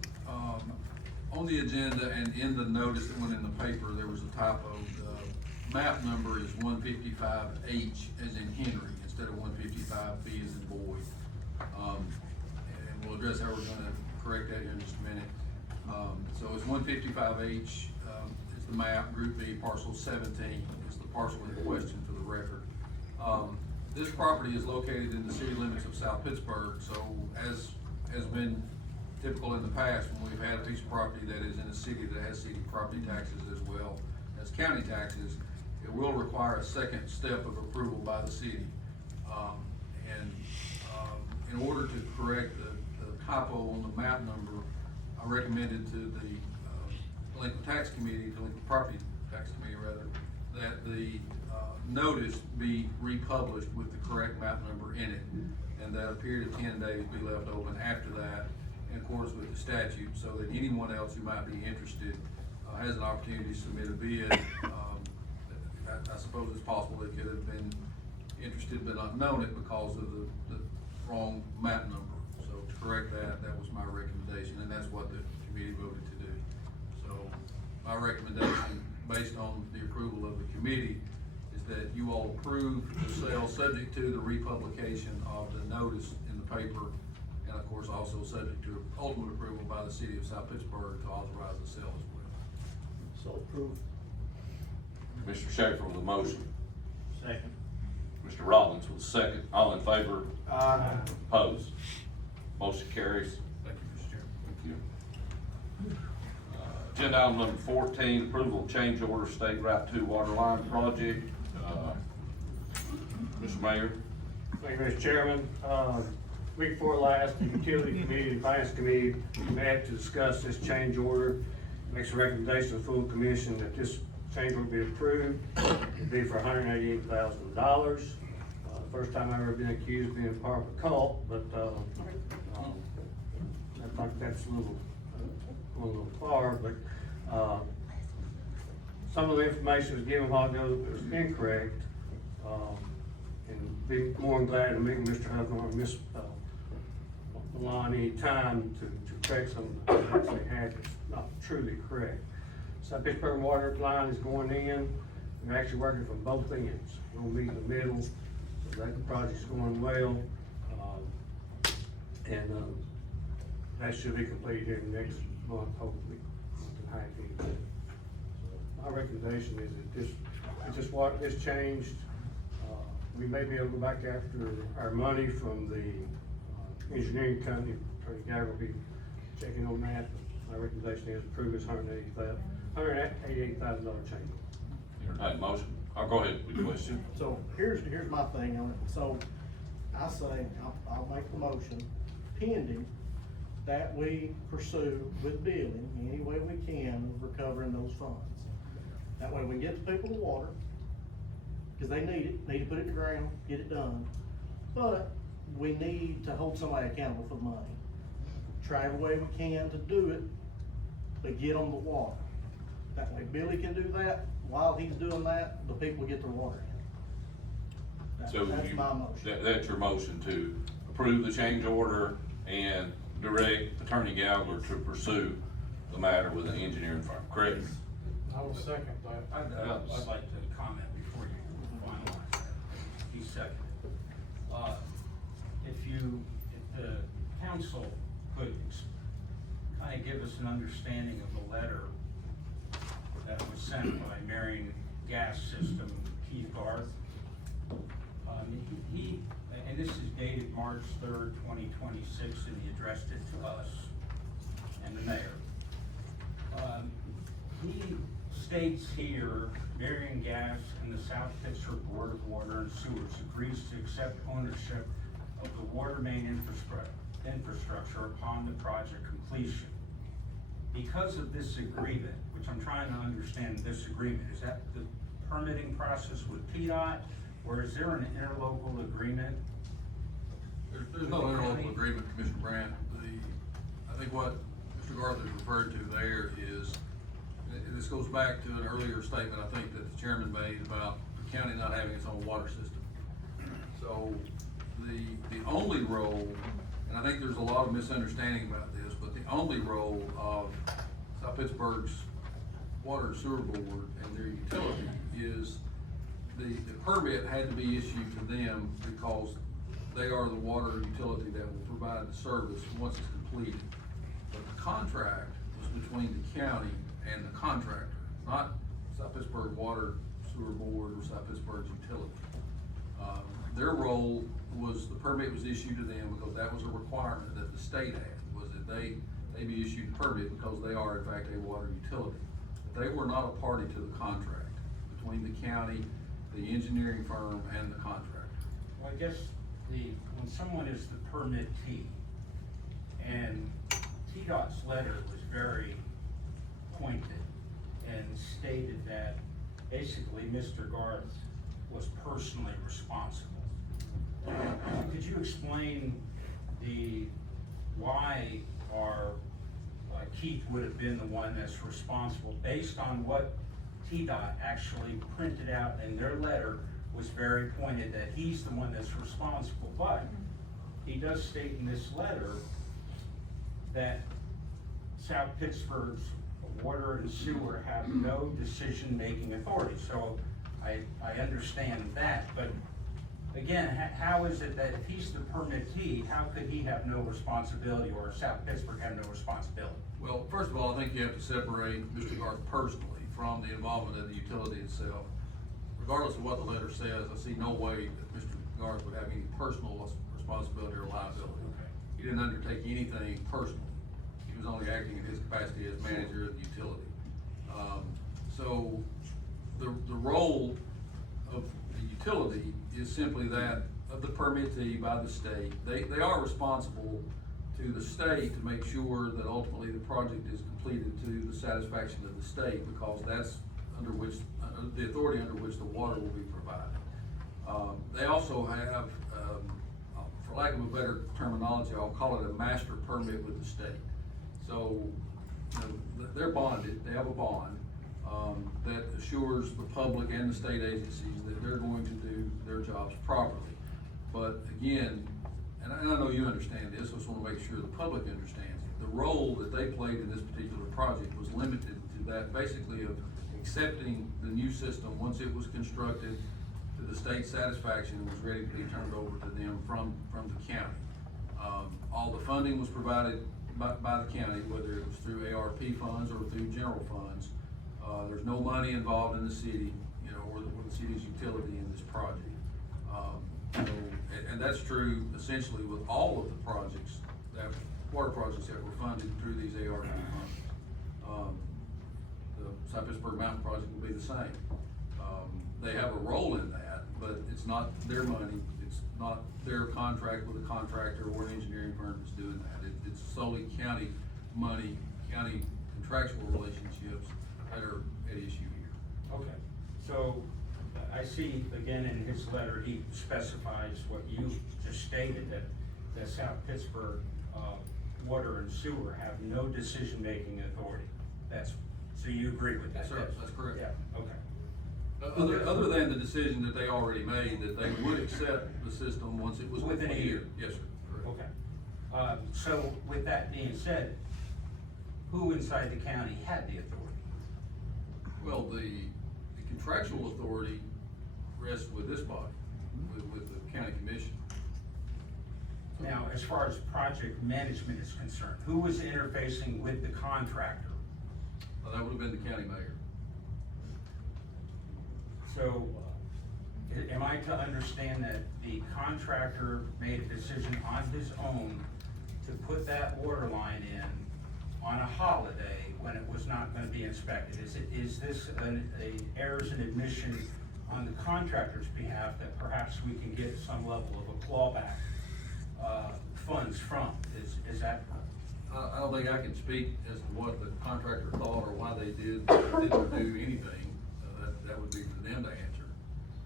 on the agenda and in the notice that went in the paper, there was a typo. The map number is 155H as in Henry instead of 155B as in Boyd. And we'll address how we're gonna correct that here in just a minute. So it's 155H, it's the map, Group B, parcel 17, is the parcel in question for the record. This property is located in the city limits of South Pittsburgh, so as has been typical in the past, when we've had a piece of property that is in a city that has city property taxes as well as county taxes, it will require a second step of approval by the city. In order to correct the typo on the map number, I recommended to the delinquent tax committee, delinquent property tax committee rather, that the notice be republished with the correct map number in it, and that a period of 10 days be left open after that in accordance with the statute, so that anyone else who might be interested has an opportunity to submit a bid. I suppose it's possible they could have been interested but not known it because of the wrong map number. So to correct that, that was my recommendation, and that's what the committee voted to do. So my recommendation, based on the approval of the committee, is that you all approve the sale subject to the republication of the notice in the paper, and of course also subject to ultimate approval by the city of South Pittsburgh to authorize the sale as well. So approved. Mr. Schaefer with a motion. Second. Mr. Rollins with a second. All in favor? Aye. Opposed? Motion carries. Thank you, Mr. Chairman. Thank you. Agenda item number 14, approval of change order State Route 2 water line project. Mr. Mayor. Thank you, Mr. Chairman. Week before last, the Utility Committee and Finance Committee met to discuss this change order. Makes a recommendation to the full commission that this change order be approved. It'd be for $188,000. First time I've ever been accused of being part of a cult, but I think that's a little far, but some of the information was given a while ago that was incorrect. And be more than glad to meet with Mr. Huffman or Miss Malone any time to correct some that actually had it's not truly correct. South Pittsburgh water line is going in. We're actually working from both ends. We're gonna meet in the middle, so that project's going well. That should be completed here next month, hopefully. So my recommendation is that this changed. We may be able to go back after our money from the engineering company. Attorney Geiger will be checking on that. My recommendation is approve this $188,000 change. Entertain motion. I'll go ahead with the question. So here's my thing on it. So I say, I'll make the motion pending that we pursue with billing any way we can of recovering those funds. That way we can get the people the water, because they need to put it in the ground, get it done. But we need to hold somebody accountable for the money. Try every way we can to do it, but get them the water. That way Billy can do that. While he's doing that, the people get their water in. So That's my motion. That's your motion to approve the change order and direct Attorney Gallagher to pursue the matter with the engineering firm, correct? I will second that. I'd like to comment before you finalize that. He's seconded. is an understanding of the letter that was sent by Marion Gas System, Keith Garth. He and this is dated March 3rd, 2026, and he addressed it to us and the mayor. He states here, Marion Gas and the South Pittsburgh Board of Water and Sewers agrees to accept ownership of the water main infrastructure upon the project completion. Because of this agreement, which I'm trying to understand this agreement, is that the permitting process with PDOT, or is there an interlocal agreement? There's no interlocal agreement, Commissioner Brandt. I think what Mr. Garth is referred to there is, and this goes back to an earlier statement I think that the chairman made about the county not having its own water system. So the only role, and I think there's a lot of misunderstanding about this, but the only role of South Pittsburgh's Water and Sewer Board and their utility is the permit had to be issued to them because they are the water utility that will provide the service once it's completed. But the contract was between the county and the contractor, not South Pittsburgh Water Sewer Board or South Pittsburgh's utility. Their role was, the permit was issued to them because that was a requirement that the state had, was that they be issued a permit because they are in fact a water utility. But they were not a party to the contract between the county, the engineering firm, and the contractor. Well, I guess when someone is the permittee, and TDOT's letter was very pointed and stated that basically Mr. Garth was personally responsible. Could you explain why Keith would have been the one that's responsible based on what TDOT actually printed out in their letter was very pointed that he's the one that's responsible, but he does state in this letter that South Pittsburgh's water and sewer have no decision-making authority. So I understand that, but again, how is it that if he's the permittee, how could he have no responsibility or South Pittsburgh have no responsibility? Well, first of all, I think you have to separate Mr. Garth personally from the involvement of the utility itself. Regardless of what the letter says, I see no way that Mr. Garth would have any personal responsibility or liability. Okay. He didn't undertake anything personally. He was only acting in his capacity as manager of the utility. So the role of the utility is simply that of the permittee by the state. They are responsible to the state to make sure that ultimately the project is completed to the satisfaction of the state, because that's under which, the authority under which the water will be provided. They also have, for lack of a better terminology, I'll call it a master permit with the state. So, you know, they're bonded, they have a bond, that assures the public and the state agencies that they're going to do their jobs properly. But again, and I know you understand this, I just wanna make sure the public understands it. The role that they played in this particular project was limited to that, basically of accepting the new system once it was constructed to the state's satisfaction and was ready to be turned over to them from the county. All the funding was provided by the county, whether it was through ARP funds or through general funds. There's no money involved in the city, you know, or the city's utility in this project. And that's true essentially with all of the projects, water projects that were funded through these ARP funds. The South Pittsburgh Mountain Project will be the same. They have a role in that, but it's not their money, it's not their contract with a contractor or an engineering firm that's doing that. It's solely county money, county contractual relationships that are at issue here. Okay, so I see again in his letter, he specifies what you just stated, that the South Pittsburgh water and sewer have no decision-making authority. So you agree with that? Yes, sir, that's correct. Yeah, okay. Other than the decision that they already made, that they would accept the system once it was Within a completed. year? Yes, sir. Correct. Okay. So with that being said, who inside the county had the authority? Well, the contractual authority rests with this body, with the county commission. Now, as far as project management is concerned, who was interfacing with the contractor? Well, that would have been the county mayor. So, am I to understand that the contractor made a decision on his own to put that water line in on a holiday when it was not gonna be inspected? Is this a errors and admission on the contractor's behalf that perhaps we can get some level of a clawback, funds from? Is that? I don't think I can speak as to what the contractor thought or why they did or didn't do anything. That would be for them to answer.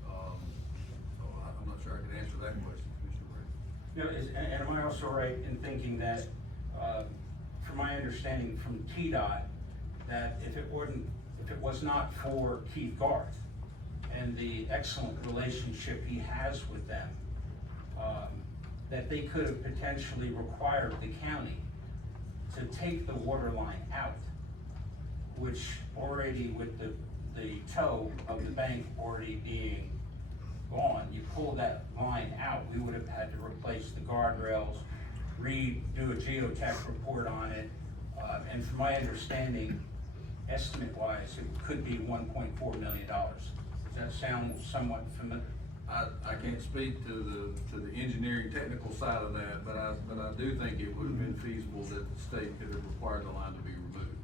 So I'm not sure I can answer that question, Commissioner Brady. You know, and am I also right in thinking that, from my understanding from TDOT, that if it was not for Keith Garth and the excellent relationship he has with them, that they could have potentially required the county to take the water line out, which already with the toe of the bank already being gone, you pull that line out, we would have had to replace the guardrails, do a geotech report on it, and from my understanding, estimate-wise, it could be $1.4 million. Does that sound somewhat familiar? I can't speak to the engineering technical side of that, but I do think it would have been feasible that the state could have required the line to be removed.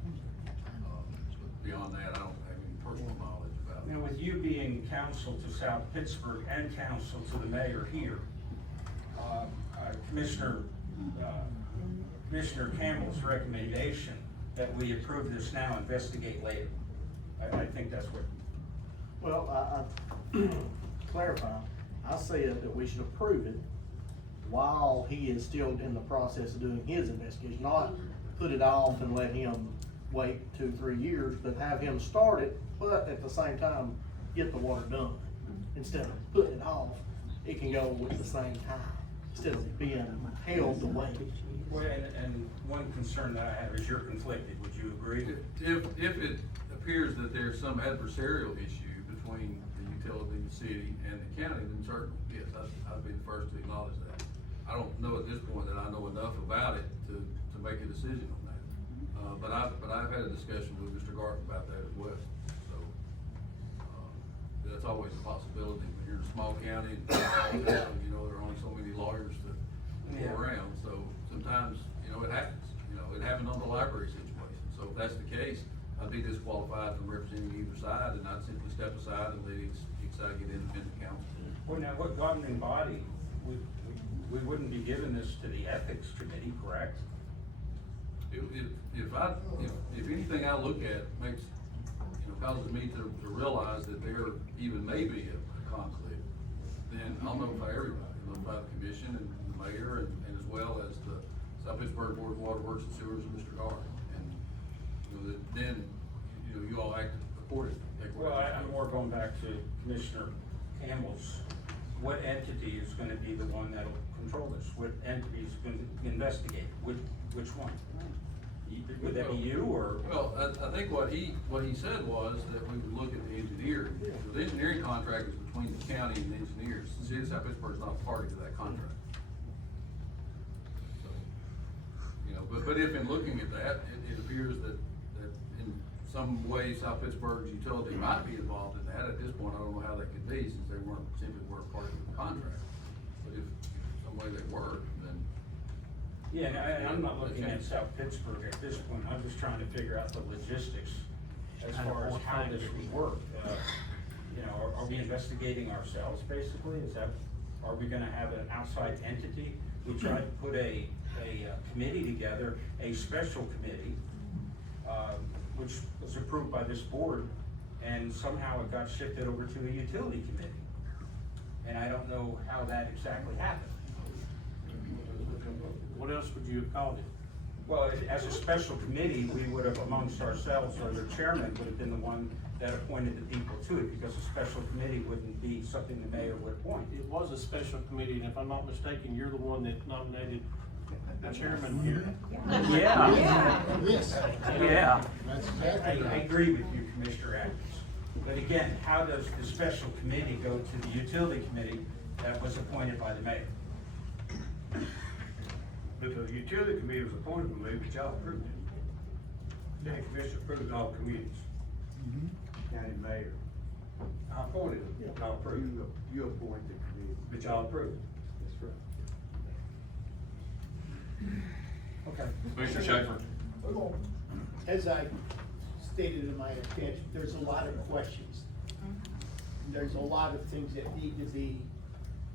But beyond that, I don't have any personal knowledge about it. Now, with you being counsel to South Pittsburgh and counsel to the mayor here, Commissioner Campbell's recommendation that we approve this now, investigate later. I think that's what. Well, clarify, I said that we should approve it while he is still in the process of doing his investigation, not put it off and let him wait 2-3 years, but have him start it, but at the same time, get the water done. Instead of putting it off, it can go at the same time, instead of being held to wait. Well, and one concern that I have is you're conflicted, would you agree? If it appears that there's some adversarial issue between the utility, the city, and the county, then certainly, yes, I'd be the first to acknowledge that. I don't know at this point that I know enough about it to make a decision on that. But I've had a discussion with Mr. Garth about that as well. So, that's always a possibility. When you're in a small county, and small town, you know, there are only so many lawyers to go around. So sometimes, you know, it happens. You know, it happened on the library situation. So if that's the case, I'd be disqualified from representing either side, and I'd simply step aside and let each side get independent counsel. Well, now, what governing body, we wouldn't be giving this to the ethics committee, correct? If anything I look at makes, you know, causes me to realize that there even may be a conflict, then I'll notify everybody. I'll notify the commission and the mayor and as well as the South Pittsburgh Board of Water Works and Sewers and Mr. Garth. And, you know, then, you know, you all act accordingly. Well, I'm more going back to Commissioner Campbell's. What entity is gonna be the one that'll control this? What entity is gonna investigate? Which one? Would that be you, or? Well, I think what he said was that we would look at the engineering. So the engineering contract is between the county and the engineers. The city of South Pittsburgh is not a party to that contract. So, you know, but if in looking at that, it appears that in some way South Pittsburgh's utility might be involved in that. At this point, I don't know how that could be, since they simply weren't part of the contract. But if some way they were, then. Yeah, and I'm not looking at South Pittsburgh at this point. I'm just trying to figure out the logistics as far as how this would work. You know, are we investigating ourselves, basically? Are we gonna have an outside entity? We tried to put a committee together, a special committee, which was approved by this board, and somehow it got shifted over to a utility committee. And I don't know how that exactly happened. What else would you have called it? Well, as a special committee, we would have amongst ourselves, or the chairman would have been the one that appointed the people to it, because a special committee wouldn't be something the mayor would appoint. It was a special committee, and if I'm not mistaken, you're the one that nominated the chairman here. Yeah. Yes. Yeah. That's exactly I right. agree with you, Commissioner Atkins. But again, how does the special committee go to the utility committee that was appointed by the mayor? But the utility committee was appointed by me, but y'all approved it. County commission approved all committees. County mayor. I appointed them, y'all approved it, You appoint the committee. but y'all approved it. That's right. Okay. Commissioner Schaefer? As I stated in my attachment, there's a lot of questions. There's a lot of things that need to be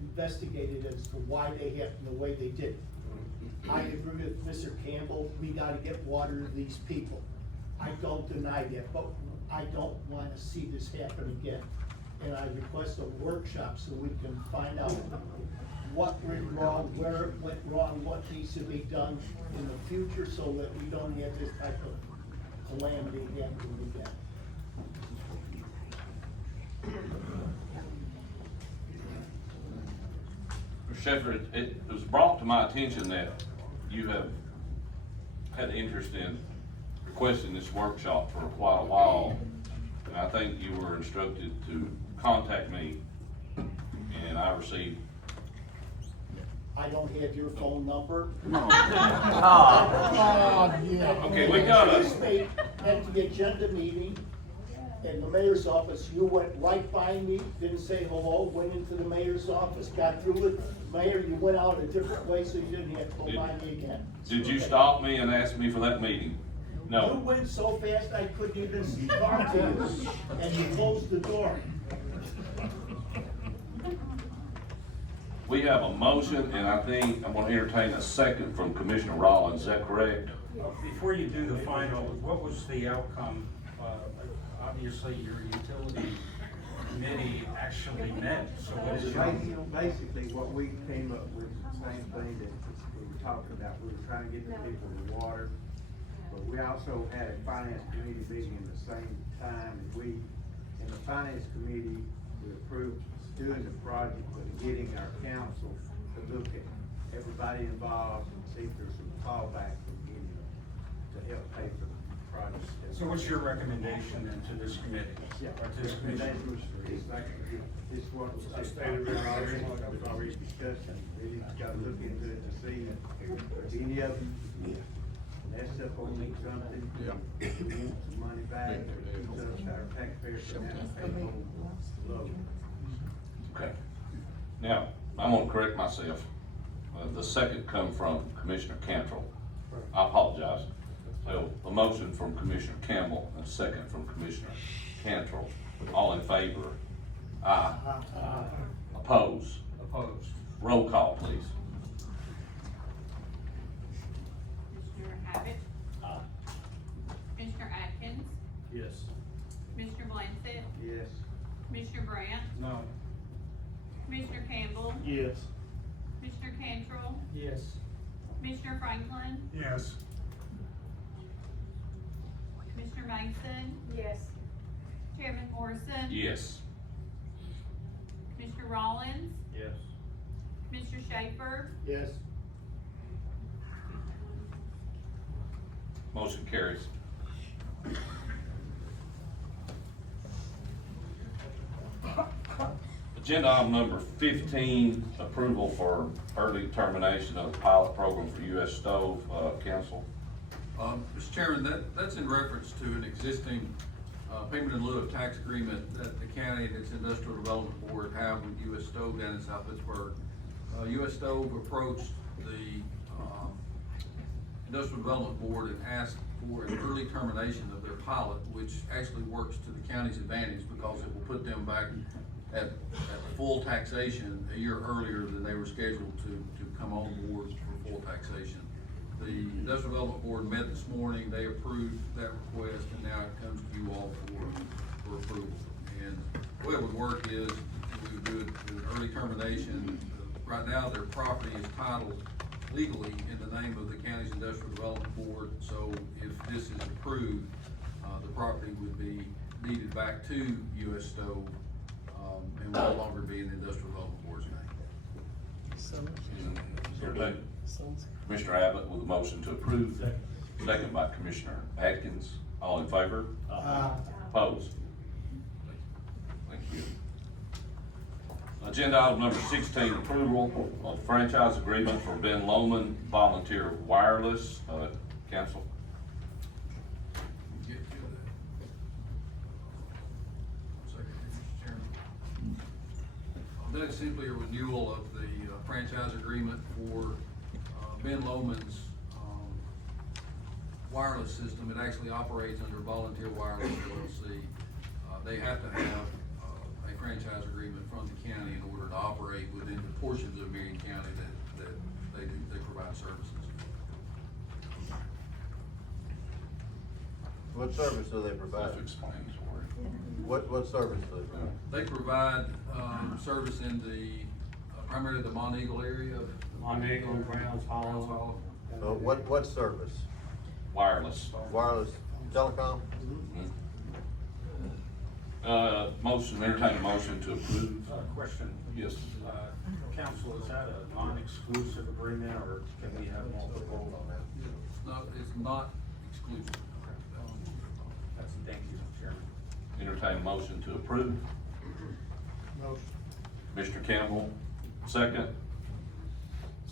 investigated as to why they happened the way they did. I agree with Mr. Campbell, we gotta get water to these people. I don't deny that, but I don't wanna see this happen again. And I request a workshop so we can find out what went wrong, where it went wrong, what needs to be done in the future so that we don't have this type of calamity happening again. Mr. Sheffer, it was brought to my attention that you have had interest in requesting this workshop for quite a while. And I think you were instructed to contact me, and I received. I don't have your phone number. No. Yeah. Okay, we got it. Participate at the agenda meeting in the mayor's office, you went right by me, didn't say hello, went into the mayor's office, got through with the mayor, you went out a different way so you didn't have to go by me again. Did you stop me and ask me for that meeting? You No. went so fast I couldn't even talk to you, and you closed the door. We have a motion, and I think I'm gonna entertain a second from Commissioner Rollins, is that correct? Before you do the final, what was the outcome? Obviously, your utility committee actually met, so what is your? Basically, what we came up with, the same thing that we were talking about, we were trying to get the people the water. But we also had a finance committee meeting in the same time, and we, in the finance committee, we approved doing the project, but getting our council to look at everybody involved and see if there's some fallback from any to help pay for the project. So what's your recommendation then to this committee? Or to this commission? It's like, it's what was already discussed, and we just gotta look into it to see if any of them messed up on something, we want some money back, or keeps us, our taxpayers from having to pay for low. Okay. Now, I'm gonna correct myself. The second come from Commissioner Cantrell. I apologize. So, a motion from Commissioner Campbell, and a second from Commissioner Cantrell. All in favor? Aye. Oppose? Opposed. Roll call, please. Commissioner Abbott? Commissioner Atkins? Yes. Commissioner Blansett? Yes. Commissioner Grant? No. Commissioner Campbell? Yes. Commissioner Cantrell? Yes. Commissioner Franklin? Yes. Commissioner Mason? Yes. Chairman Morrison? Yes. Commissioner Rollins? Yes. Commissioner Schaefer? Yes. Motion carries. Agenda item number 15, approval for early termination of the pilot program for U.S. Stove, council. Mr. Chairman, that's in reference to an existing payment in lieu of tax agreement that the county and its industrial development board have with U.S. Stove down in South Pittsburgh. U.S. Stove approached the industrial development board and asked for an early termination of their pilot, which actually works to the county's advantage because it will put them back at full taxation a year earlier than they were scheduled to come on board for full taxation. The Industrial Development Board met this morning, they approved that request, and now it comes to you all for approval. And the way it would work is, we would do an early termination. Right now, their property is titled legally in the name of the county's Industrial Development Board, so if this is approved, the property would be deeded back to U.S. Stove, and will no longer be in the Industrial Development Board's name. Commissioner Abbott with a motion to approve. Second by Commissioner Atkins. All in favor? Opposed? Thank you. Agenda item number 16, approval of franchise agreement for Ben Loman Volunteer Wireless. Council. Get to that. Second, Mr. Chairman. That is simply a renewal of the franchise agreement for Ben Loman's wireless system. It actually operates under Volunteer Wireless LLC. They have to have a franchise agreement from the county in order to operate within the portions of Marion County that they provide services. What service do they provide? Self-explanatory. What service do they provide? They provide, service in the, primarily the Monteagle area. Monteagle, Browns Hollow. What service? Wireless. Wireless telecom? Motion, entertain a motion to approve. Question. Yes. Council, is that a non-exclusive agreement, or can we have multiple? It's not exclusive. Thank you, Chairman. Entertain a motion to approve. Motion. Mr. Campbell, second.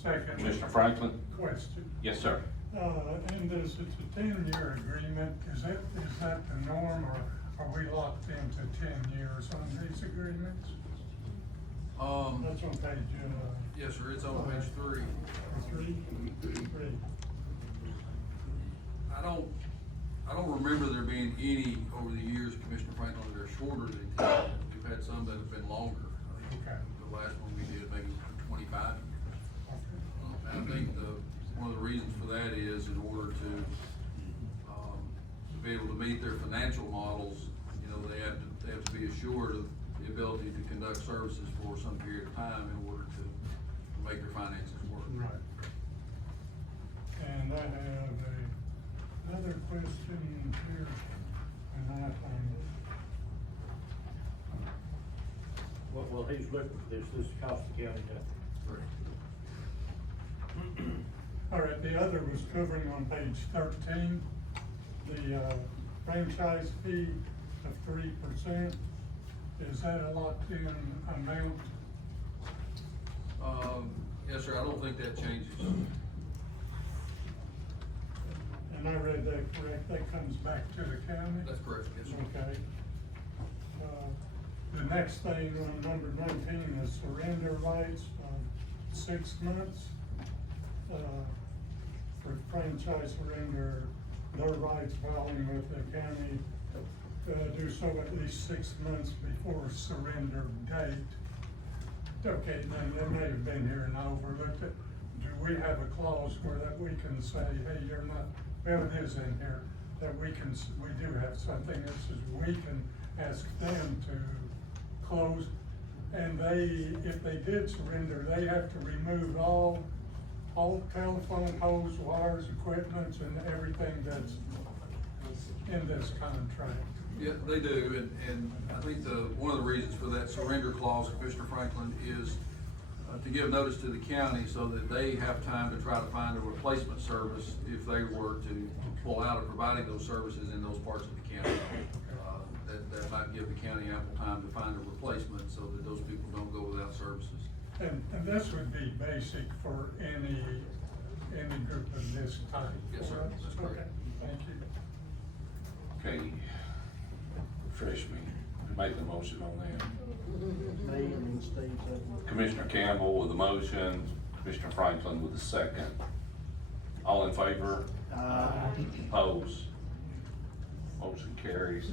Second. Mr. Franklin? Question. Yes, sir. And it's a 10-year agreement, is that the norm, or are we locked into 10 years on these agreements? That's on page, Yes, sir, it's on page 3. three. I don't remember there being any over the years, Commissioner Franklin, that are shorter than 10. We've had some that have been longer. I think the last one we did maybe 25. And I think one of the reasons for that is in order to be able to meet their financial models, you know, they have to be assured of the ability to conduct services for some period of time in order to make their finances work. Right. And I have another question here, and Well, he's looking for this cost the county nothing. all right, the other was covering on page 13, the franchise fee of 3%. Is that a locked-in amount? Yes, sir, I don't think that changes. And I read that correct, that comes back to the county? That's correct, yes, sir. Okay. The next thing on number 19 is surrender rights of 6 months. For franchise surrender, their rights filing with the county, do so at least 6 months before surrender date. Okay, then that may have been here and I overlooked it. Do we have a clause where that we can say, hey, you're not, well, it is in here, that we do have something that says we can ask them to close, and if they did surrender, they have to remove all telephone poles, wires, equipment, and everything that's in this contract. Yeah, they do, and I think one of the reasons for that surrender clause, Commissioner Franklin, is to give notice to the county so that they have time to try to find a replacement service if they were to pull out of providing those services in those parts of the county. That might give the county ample time to find a replacement so that those people don't go without services. And this would be basic for any group of this type? Yes, sir, that's correct. Okay, thank you. Okay. Refresh me. Make the motion on that. Commissioner Campbell with the motion, Commissioner Franklin with the second. All in favor? Opposed? Motion carries.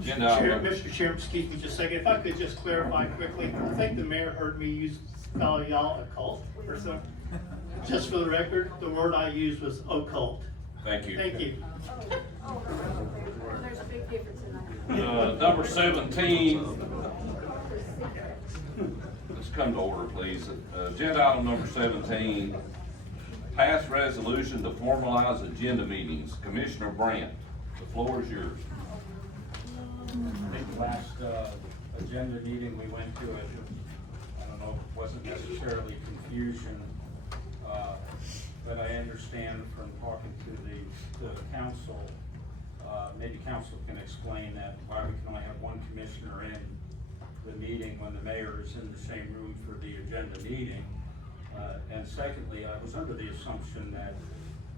Agenda item. Mr. Chairman, excuse me just a second, if I could just clarify quickly, I think the mayor heard me call y'all a cult or something. Just for the record, the word I used was occult. Thank you. Thank you. There's a big difference in that. Number 17. Let's come to order, please. Agenda item number 17. Pass resolution to formalize agenda meetings. Commissioner Brandt, the floor is yours. I think the last agenda meeting we went to, I don't know, it wasn't necessarily confusion, but I understand from talking to the council, maybe council can explain that why we can only have one commissioner in meeting when the mayor is in the same room for the agenda meeting. And secondly, I was under the assumption that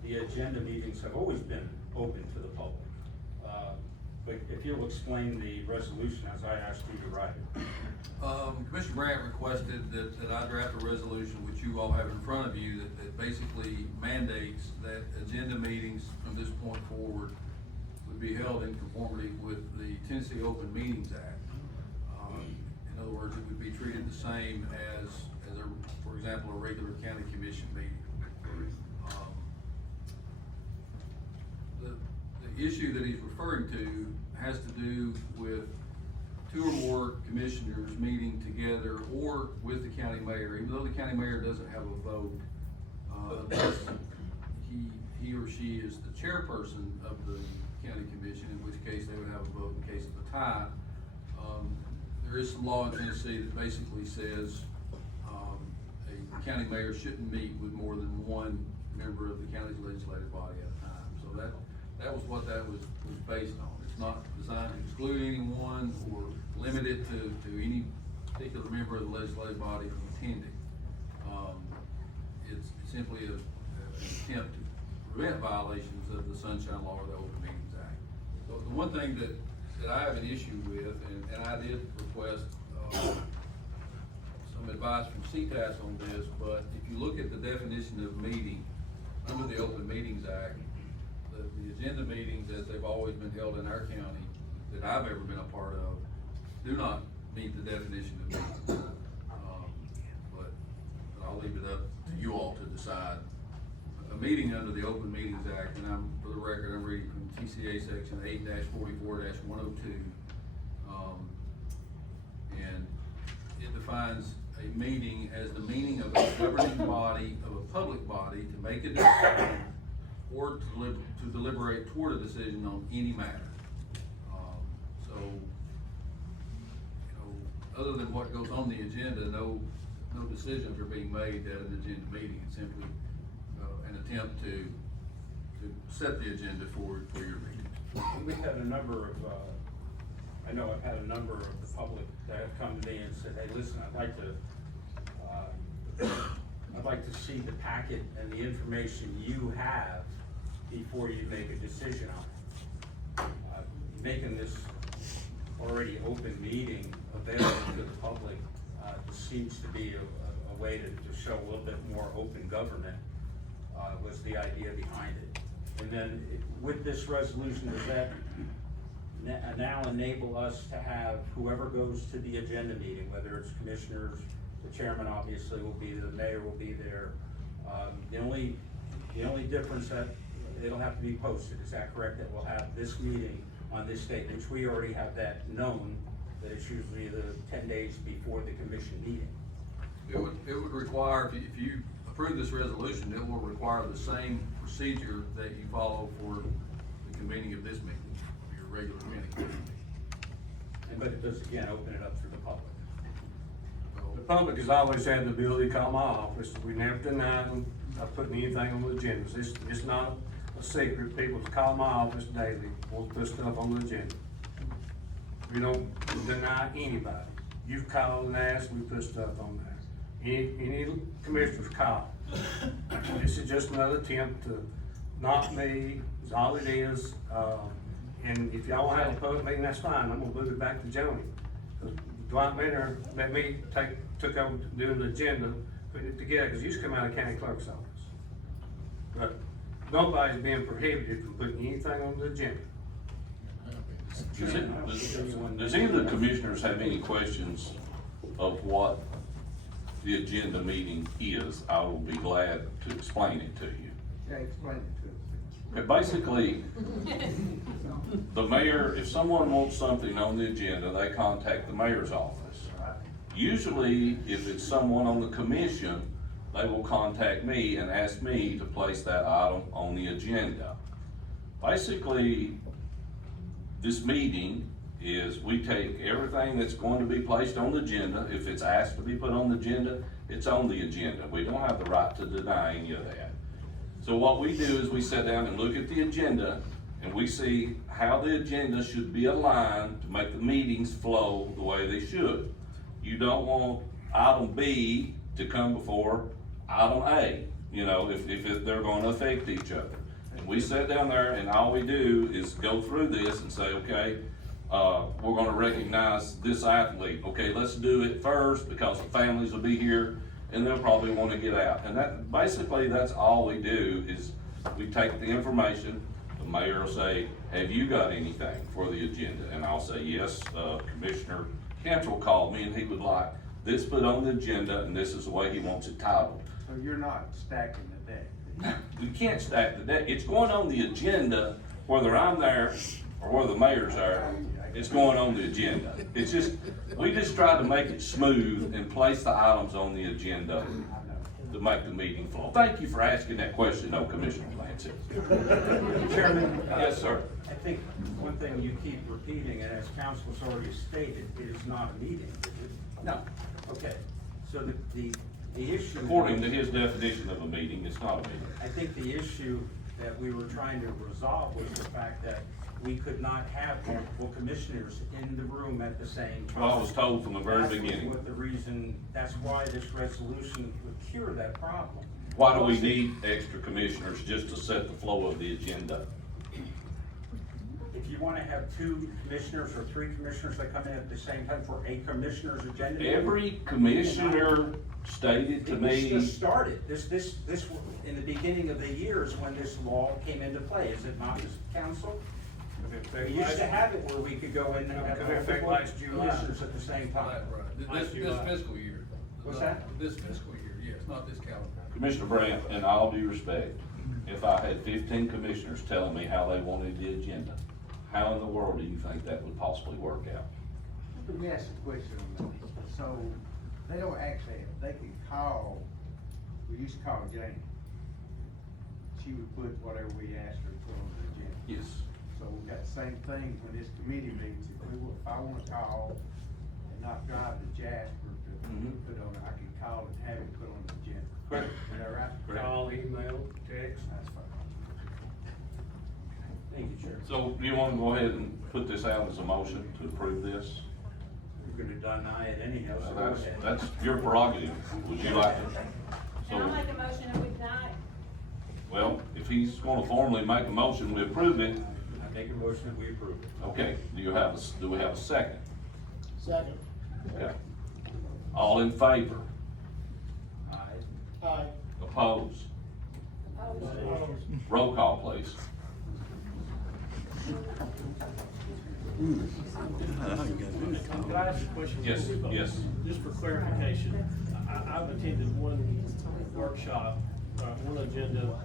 the agenda meetings have always been open to the public. But if you'll explain the resolution as I asked you to write it. Commissioner Brandt requested that I draft a resolution, which you all have in front of you, that basically mandates that agenda meetings from this point forward would be held in conformity with the Tennessee Open Meetings Act. In other words, it would be treated the same as for example, a regular county commission meeting. The issue that he's referring to has to do with two or more commissioners meeting together or with the county mayor, even though the county mayor doesn't have a vote, unless he or she is the chairperson of the county commission, in which case they would have a vote in case of a tie. There is some law in Tennessee that basically says a county mayor shouldn't meet with more than one member of the county's legislative body at a time. So that was what that was based on. It's not designed to exclude anyone or limit it to any particular member of the legislative body from attending. It's simply an attempt to prevent violations of the Sunshine Law or the Open Meetings Act. So the one thing that I have an issue with, and I did request some advice from CTAS on this, but if you look at the definition of meeting under the Open Meetings Act, the agenda meetings as they've always been held in our county that I've ever been a part of do not meet the definition of meeting. But I'll leave it up to you all to decide. A meeting under the Open Meetings Act, and for the record, I'm reading from TCA section 8-44-102. And it defines a meeting as the meeting of a governing body, of a public body, to make a decision or to deliberate toward a decision on any matter. So, other than what goes on the agenda, no decisions are being made at an agenda meeting. It's simply an attempt to set the agenda for your meeting. We've had a number of, I know I've had a number of the public that have come to me and said, hey, listen, I'd like to see the packet and the information you have before you make a decision on it. Making this already open meeting available to the public seems to be a way to show a little bit more open government, was the idea behind it. And then with this resolution, does that now enable us to have whoever goes to the agenda meeting, whether it's commissioners, the chairman obviously will be, the mayor will be there. The only difference that it'll have to be posted, is that correct? That we'll have this meeting on this date, which we already have that known, that it's usually the 10 days before the commission meeting. It would require, if you approve this resolution, it will require the same procedure that you follow for the convening of this meeting, your regular meeting. But it does, again, open it up for the public. The public has always had the ability to call my office. We never denied them of putting anything on the agendas. It's not a secret. People call my office daily, want to put stuff on the agenda. We don't deny anybody. You've called and asked, we put stuff on there. Any commissioners call. This is just another attempt to knock me, is all it is. And if y'all want to have a public meeting, that's fine. I'm gonna move it back to Joni. Dwight Minner let me took over doing the agenda, putting it together, because it used to come out of county clerk's office. But nobody's being prohibited from putting anything on the agenda. Does any of the commissioners have any questions of what the agenda meeting is? I will be glad to explain it to you. Yeah, explain it to us. But basically, the mayor, if someone wants something on the agenda, they contact the mayor's office. Usually, if it's someone on the commission, they will contact me and ask me to place that item on the agenda. Basically, this meeting is we take everything that's going to be placed on the agenda. If it's asked to be put on the agenda, it's on the agenda. We don't have the right to deny any of that. So what we do is we sit down and look at the agenda and we see how the agenda should be aligned to make the meetings flow the way they should. you don't want item B to come before item A, you know, if they're gonna affect each other. And we sit down there and all we do is go through this and say, okay, we're gonna recognize this athlete. Okay, let's do it first because the families will be here and they'll probably wanna get out. And that, basically, that's all we do is we take the information, the mayor will say, have you got anything for the agenda? And I'll say, yes, Commissioner Cantrell called me and he would like this put on the agenda and this is the way he wants it titled. So you're not stacking the deck? We can't stack the deck. It's going on the agenda, whether I'm there or whether the mayor's there, it's going on the agenda. It's just, we just try to make it smooth and place the items on the agenda to make the meeting flow. Thank you for asking that question, though, Commissioner Clancy. Chairman? Yes, sir. I think one thing you keep repeating, and as council's already stated, it is not a meeting, is it? No. Okay, so the issue. According to his definition of a meeting, it's not a meeting. I think the issue that we were trying to resolve was the fact that we could not have multiple commissioners in the room at the same time. Well, I was told from the very beginning. That's why this resolution would cure that problem. Why do we need extra commissioners just to set the flow of the agenda? If you wanna have 2 commissioners or 3 commissioners that come in at the same time for a commissioner's agenda. Every commissioner stated to me. This just started, this, in the beginning of the year is when this law came into play, is it not, Mr. Council? We used to have it where we could go in and have multiple commissioners at the same time. This fiscal year. What's that? This fiscal year, yes, not this calendar. Commissioner Brandt, in all due respect, if I had 15 commissioners telling me how they wanted the agenda, how in the world do you think that would possibly work out? Let me ask a question on that. So, they don't actually, they can call, we used to call Jane. She would put whatever we asked her to put on the agenda. Yes. So we got the same thing when this committee meets, if I wanna call and not drive to Jasper to put on, I can call and have it put on the agenda. Correct. Is that right? Correct. Call, email, text. That's fine. Thank you, Chair. So do you want to go ahead and put this out as a motion to approve this? You're gonna deny it anyhow, so go ahead. That's your prerogative. Would you like to? And I'll So, make a motion that we deny it. well, if he's going to formally make a motion, we approve it. I make a motion that we approve it. Okay, do we have a second? Second. Okay. All in favor? Aye. Aye. Opposed? Roll call, please. Can I ask a question? Yes, before we vote? yes. Just for clarification, I've attended one workshop, one agenda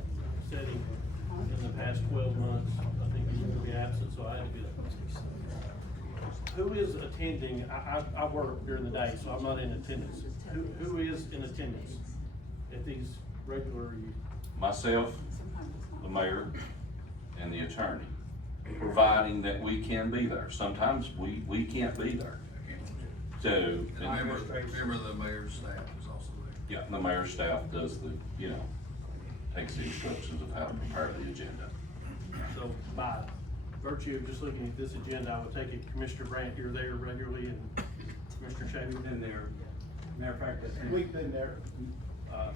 setting in the past 12 months. I think you were to be absent, so I had to be there. Who is attending? I work during the day, so I'm not in attendance. Who is in attendance at these regular? Myself, the mayor, and the attorney, providing that we can be there. Sometimes we can't be there. So. And a member of the mayor's staff is also there. Yeah, the mayor's staff does the, takes the instructions of how to prepare the agenda. So by virtue of just looking at this agenda, I would take it Commissioner Brandt, you're there regularly, and Commissioner Shavy. Been there. Matter of fact, I think. We've been there.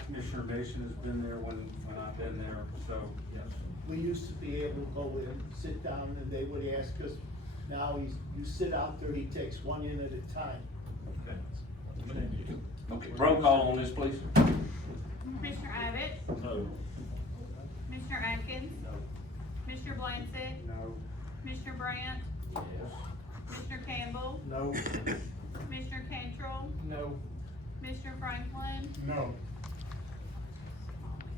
Commissioner Mason has been there when I've been there, so, yes. We used to be able to go in, sit down, and they would ask us. Now you sit out there, he takes one in at a time. Okay, roll call on this, please. Commissioner Abbott? No. Commissioner Atkins? No. Commissioner Blansett? No. Commissioner Brandt? Yes. Commissioner Campbell? No. Commissioner Cantrell? No. Commissioner Franklin? No.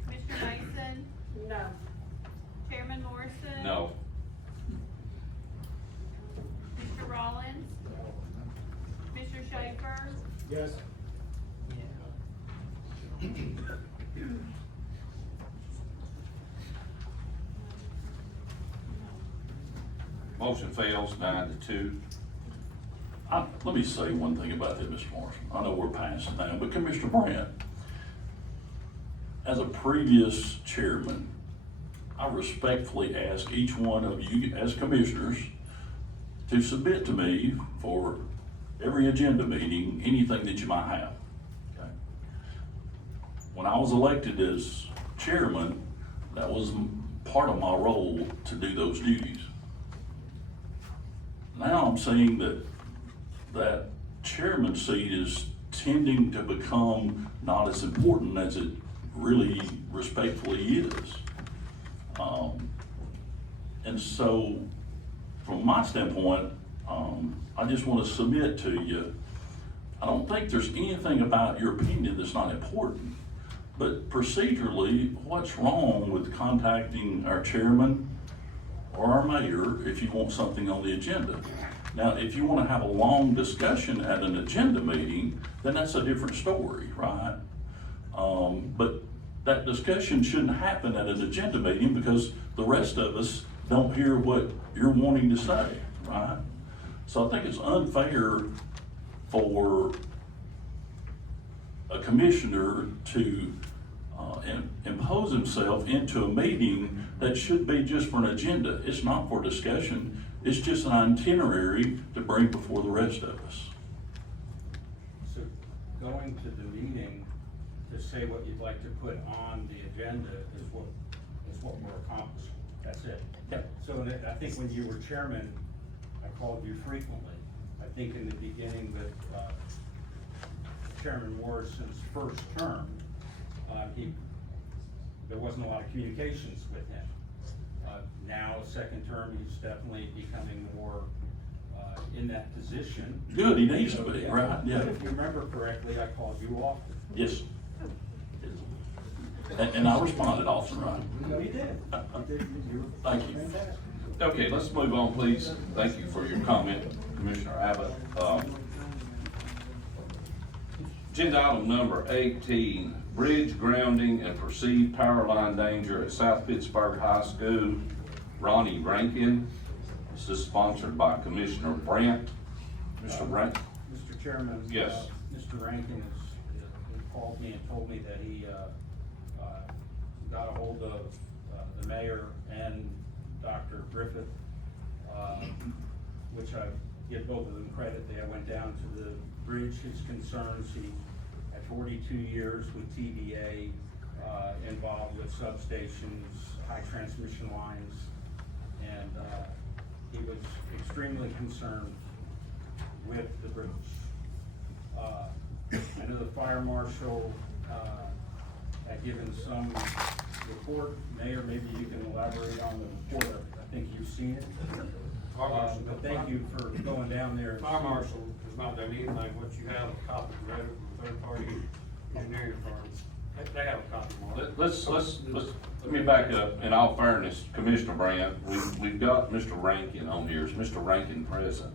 Commissioner Mason? No. Chairman Morrison? No. Mr. Rollins? Mr. Schaefer? Yes. Motion fails 9-2. Let me say one thing about that, Mr. Morrison. I know we're past now, but Commissioner Brandt, as a previous chairman, I respectfully ask each one of you as commissioners to submit to me for every agenda meeting, anything that you might have. Okay? When I was elected as chairman, that was part of my role to do those duties. Now I'm seeing that chairman seat is tending to become not as important as it really respectfully is. And so, from my standpoint, I just want to submit to you, I don't think there's anything about your opinion that's not important. But procedurally, what's wrong with contacting our chairman or our mayor if you want something on the agenda? Now, if you want to have a long discussion at an agenda meeting, then that's a different story, right? But that discussion shouldn't happen at an agenda meeting because the rest of us don't hear what you're wanting to say, right? So I think it's unfair for a commissioner to impose himself into a meeting that should be just for an agenda. It's not for discussion. It's just an itinerary to bring before the rest of us. So going to the meeting to say what you'd like to put on the agenda is what we're accomplishing. That's it. Yep. So I think when you were chairman, I called you frequently. I think in the beginning with Chairman Morrison's first term, there wasn't a lot of communications with him. Now, second term, he's definitely becoming more in that position. Good, he needs to be, right? Yeah. But if you remember correctly, I called you often. Yes. And I responded often, right? No, you did. Thank you. Okay, let's move on, please. Thank you for your comment, Commissioner Abbott. Agenda item number 18, bridge grounding and perceived power line danger at South Pittsburgh High School. Ronnie Rankin. This is sponsored by Commissioner Brandt. Mr. Brandt? Mr. Chairman. Yes. Mr. Rankin called me and told me that he got a hold of the mayor and Dr. Griffith, which I give both of them credit. They went down to the bridge, his concerns. He had 42 years with TVA, involved with substations, high transmission lines, and he was extremely concerned with the bridge. I know the fire marshal had given some report. Mayor, maybe you can elaborate on the report. I think you've seen it. But thank you for going down there. Fire marshal has not done anything. What you have, a copy read it from a third-party engineering firm. They have a copy more. Let me back up. In all fairness, Commissioner Brandt, we've got Mr. Rankin on here. Is Mr. Rankin present?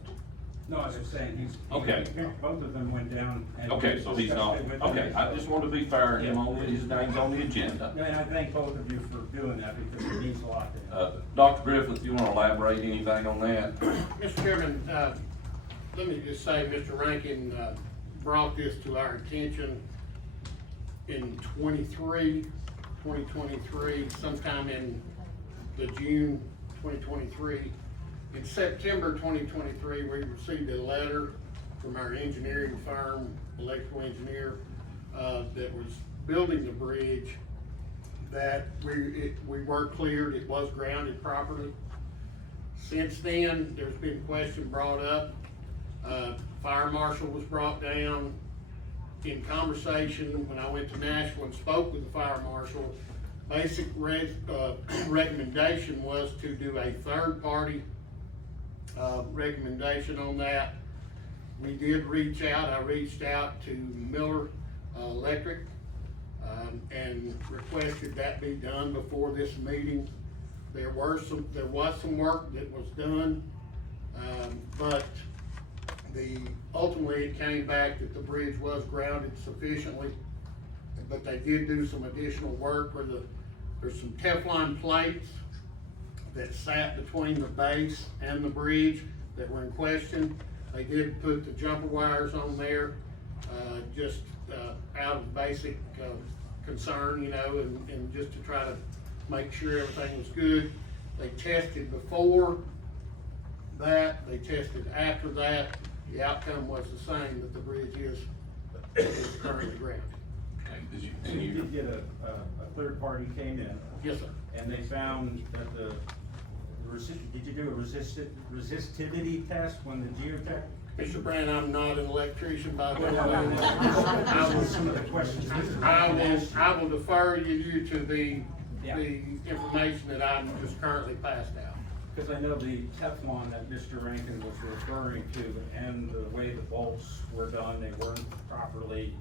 No, I was just saying, Okay. Both of them went down. And Okay, so he's not, discussed it with okay, me. I just want to be fair, his name's on the agenda. And I thank both of you for doing that because it means a lot to him. Dr. Griffith, you want to elaborate anything on that? Mr. Chairman, let me just say, Mr. Rankin brought this to our attention in 2023, sometime in the June 2023. In September 2023, we received a letter from our engineering firm, electrical engineer, that was building the bridge, that we were cleared, it was grounded properly. Since then, there's been question brought up. Fire marshal was brought down. In conversation, when I went to Nashville and spoke with the fire marshal, basic recommendation was to do a third-party recommendation on that. We did reach out. I reached out to Miller Electric and requested that be done before this meeting. There was some work that was done, but ultimately it came back that the bridge was grounded sufficiently. But they did do some additional work where there's some Teflon plates that sat between the base and the bridge that were in question. They did put the jumper wires on there, just out of basic concern, you know, and just to try to make sure everything was good. They tested before that, they tested after that, The outcome was the same, that the bridge is currently grounded. So you did get a third party came in? Yes, sir. And they found that did you do a resistivity test when the geotech? Mr. Brand, I'm not an electrician by the way. I will, some of the questions. I will defer you to the information that I'm just currently passed out. Because I know the Teflon that Mr. Rankin was referring to and the way the bolts were done, they weren't properly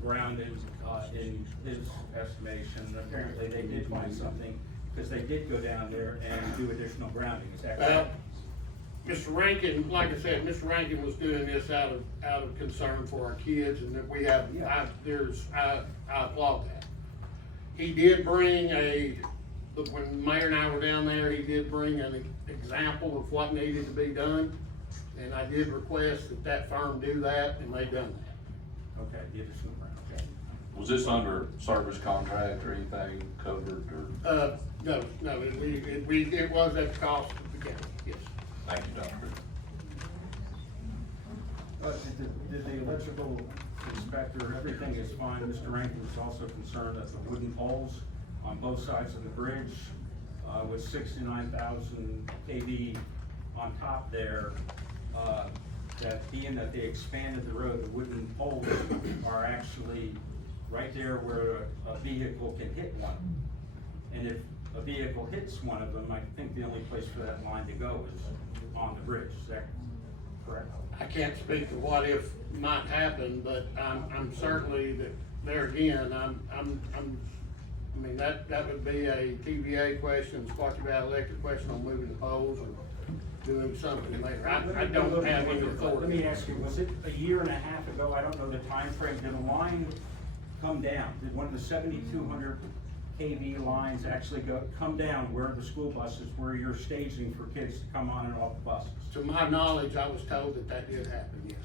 grounded, in his estimation. Apparently they did find something, because they did go down there and do additional grounding, is that correct? Mr. Rankin, like I said, Mr. Rankin was doing this out of concern for our kids, and that we have, I applaud that. He did bring when Mayor and I were down there, he did bring an example of what needed to be done, and I did request that firm do that, and they done that. Okay, the additional ground, okay. Was this under service contract or anything covered, or? No, it was at the cost of the county, yes. Thank you, Doctor. Did the electrical inspector, everything is fine? Mr. Rankin was also concerned that the wooden poles on both sides of the bridge, with 69,000 kV on top there, that being that they expanded the road, the wooden poles are actually right there where a vehicle can hit one. And if a vehicle hits one of them, I think the only place for that line to go is on the bridge. Is that correct? I can't speak to what if might happen, but I'm certainly that there again, I mean, that would be a TVA question, Squatch Valley Electric question on moving the poles or doing something later. I don't have any authority. Let me ask you, was it a year and a half ago, I don't know the time frame, did a line come down? Did one of the 7,200 kV lines actually come down where the school buses, where you're staging for kids to come on and off the buses? To my knowledge, I was told that did happen, yes.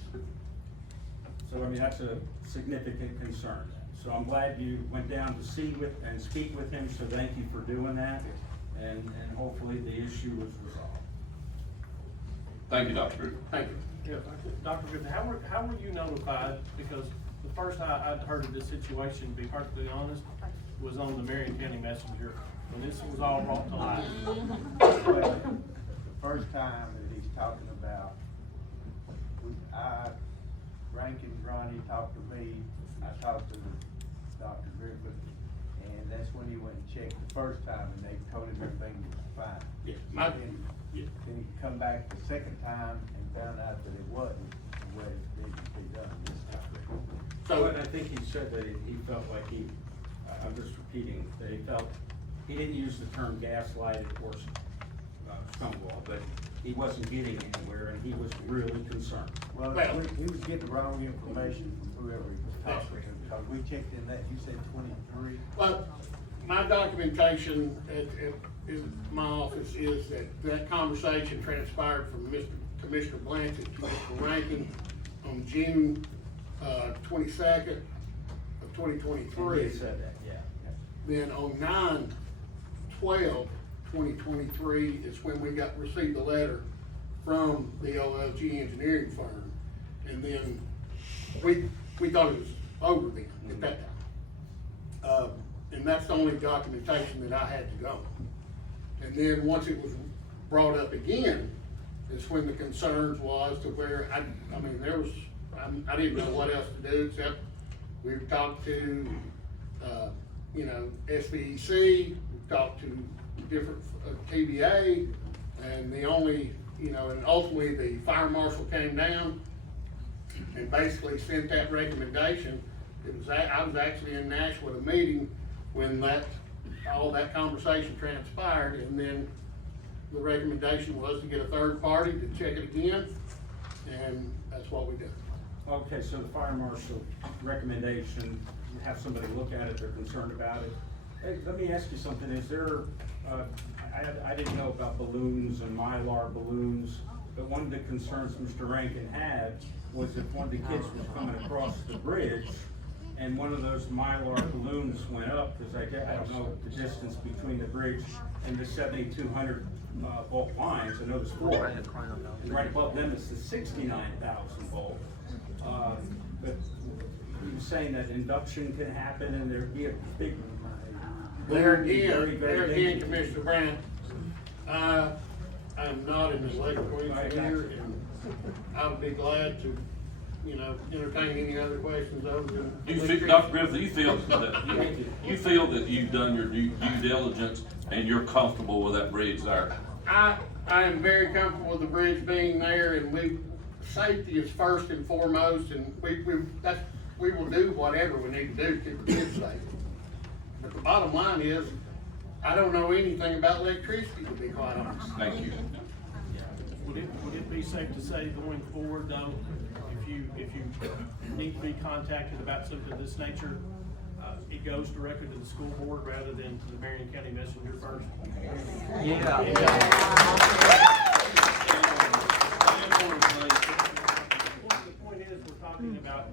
So, I mean, that's a significant concern. So I'm glad you went down to see and speak with him, so thank you for doing that. And hopefully the issue was resolved. Thank you, Dr. Griffin. Thank you. Yeah, Dr. Griffin, how were you notified? Because the first I'd heard of this situation, to be perfectly honest, was on the Marion County Messenger, when this was all brought to light. Well, the first time that he's talking about, Rankin, Ronnie talked to me, I talked to Dr. Griffin, and that's when he went and checked the first time, and they told him everything was fine. Yes. Then he come back the second time and found out that it wasn't the way it needed to be done this time. So, and I think he said that he felt like I'm just repeating, that he didn't use the term gaslighted or stonewall, but he wasn't getting anywhere, and he was really concerned. Well, he was getting the wrong information from whoever he was talking to, because we checked in that, you said 23. Well, my documentation at my office is that conversation transpired from Commissioner Blanchett to Mr. Rankin on June 22nd of 2023. He said that, yeah. Then on 9/12/2023 is when we received the letter from the OLG engineering firm. And then we thought it was over then at that time. And that's the only documentation that I had to go. And then once it was brought up again, is when the concerns was to where, I mean, I didn't know what else to do except we've talked to, SVEC, we've talked to different TVA, and the only, and ultimately the fire marshal came down and basically sent that recommendation. I was actually in Nashville at a meeting when all that conversation transpired, and then the recommendation was to get a third party to check it again, and that's what we did. Okay, so the fire marshal recommendation, have somebody look at it, they're concerned about it. Hey, let me ask you something, is there, I didn't know about balloons and Mylar balloons, but one of the concerns Mr. Rankin had was if one of the kids was coming across the bridge and one of those Mylar balloons went up, because I don't know the distance between the bridge and the 7,200 volt lines, I know there's 4. And right above them is the 69,000 volt. But he was saying that induction can happen and there'd be a big. There very, very again, dangerous. Commissioner Brandt, I'm not an electrical engineer, and I would be glad to, entertain any other questions other than. Dr. Griffith, you feel that you've done your due diligence and you're comfortable with that bridge there? I am very comfortable with the bridge being there, and safety is first and foremost, and we will do whatever we need to do to keep the kids safe. But the bottom line is, I don't know anything about electricity, to be quite honest. Thank you. Would it be safe to say going forward though, if you need to be contacted about something of this nature, it goes directly to the school board rather than to the Marion County Messenger first? Yeah. The point is, we're talking about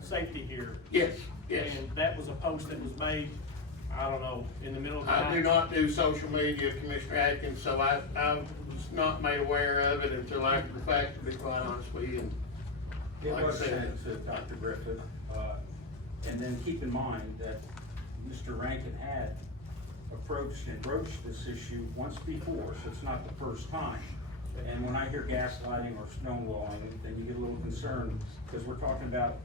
safety here. Yes, yes. And that was a post that was made, I don't know, in the middle of the night. I do not do social media, Commissioner Atkins, so I was not made aware of it until after the fact, to be quite honest with you. It Like I was said, sent to Dr. Griffith, and then keep in mind that Mr. Rankin had approached and broached this issue once before, so it's not the first time. And when I hear gaslighting or stonewalling, then you get a little concerned, because we're talking about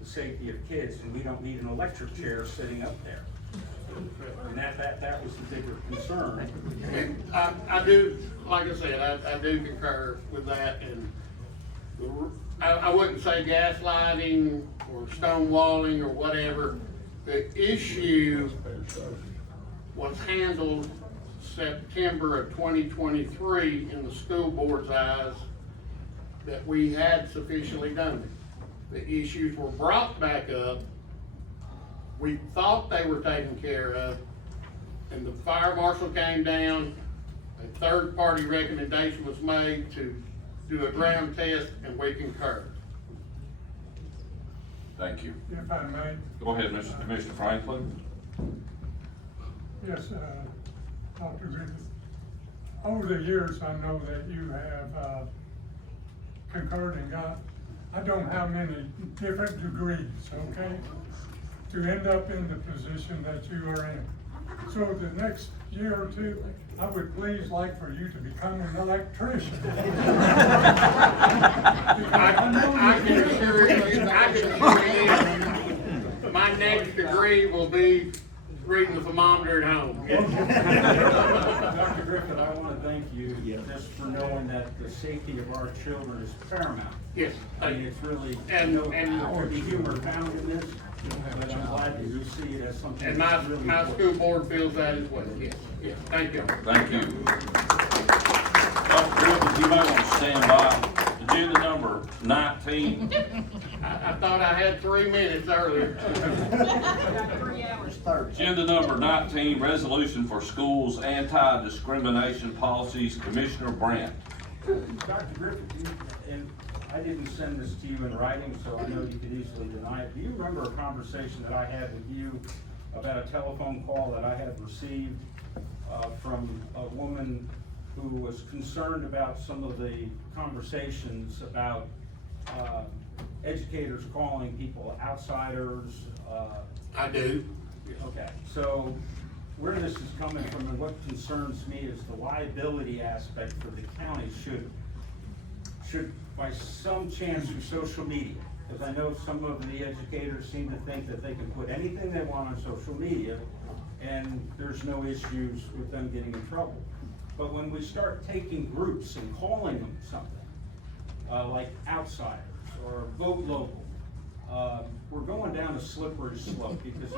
the safety of kids, and we don't need an electric chair sitting up there. And that was the bigger concern. And I do, like I said, I do concur with that, and I wouldn't say gaslighting or stonewalling or whatever. The issue was handled September of 2023 in the school board's eyes that we had sufficiently done it. The issues were brought back up. We thought they were taken care of, and the fire marshal came down. A third-party recommendation was made to do a ground test, and we concurred. Thank you. If I may. Go ahead, Mr. Commissioner Franklin. Yes, Dr. Griffith. Over the years, I know that you have concurred and got, I don't know how many different degrees, okay, to end up in the position that you are in. So the next year or two, I would please like for you to become an electrician. I can assure you, my next degree will be reading the thermometer at home. Dr. Griffith, I want to thank you just for knowing that the safety of our children is paramount. Yes. I mean, it's really, And there could be humor found in this, but I'm glad that you see it as something. And that's really my important. school board feels that as well. Yes, yes. Thank you. Thank you. Dr. Griffith, you may want to stand by. Agenda number 19. I thought I had 3 minutes earlier. Agenda number 19, resolution for schools anti-discrimination policies. Commissioner Brandt. Dr. Griffith, and I didn't send this to you in writing, so I know you could easily deny it. Do you remember a conversation that I had with you about a telephone call that I had received from a woman who was concerned about some of the conversations about educators calling people outsiders? I do. Okay, so where this is coming from and what concerns me is the liability aspect for the county should by some chance through social media, because I know some of the educators seem to think that they can put anything they want on social media and there's no issues with them getting in trouble. But when we start taking groups and calling them something, like outsiders or vote local, we're going down a slippery slope, because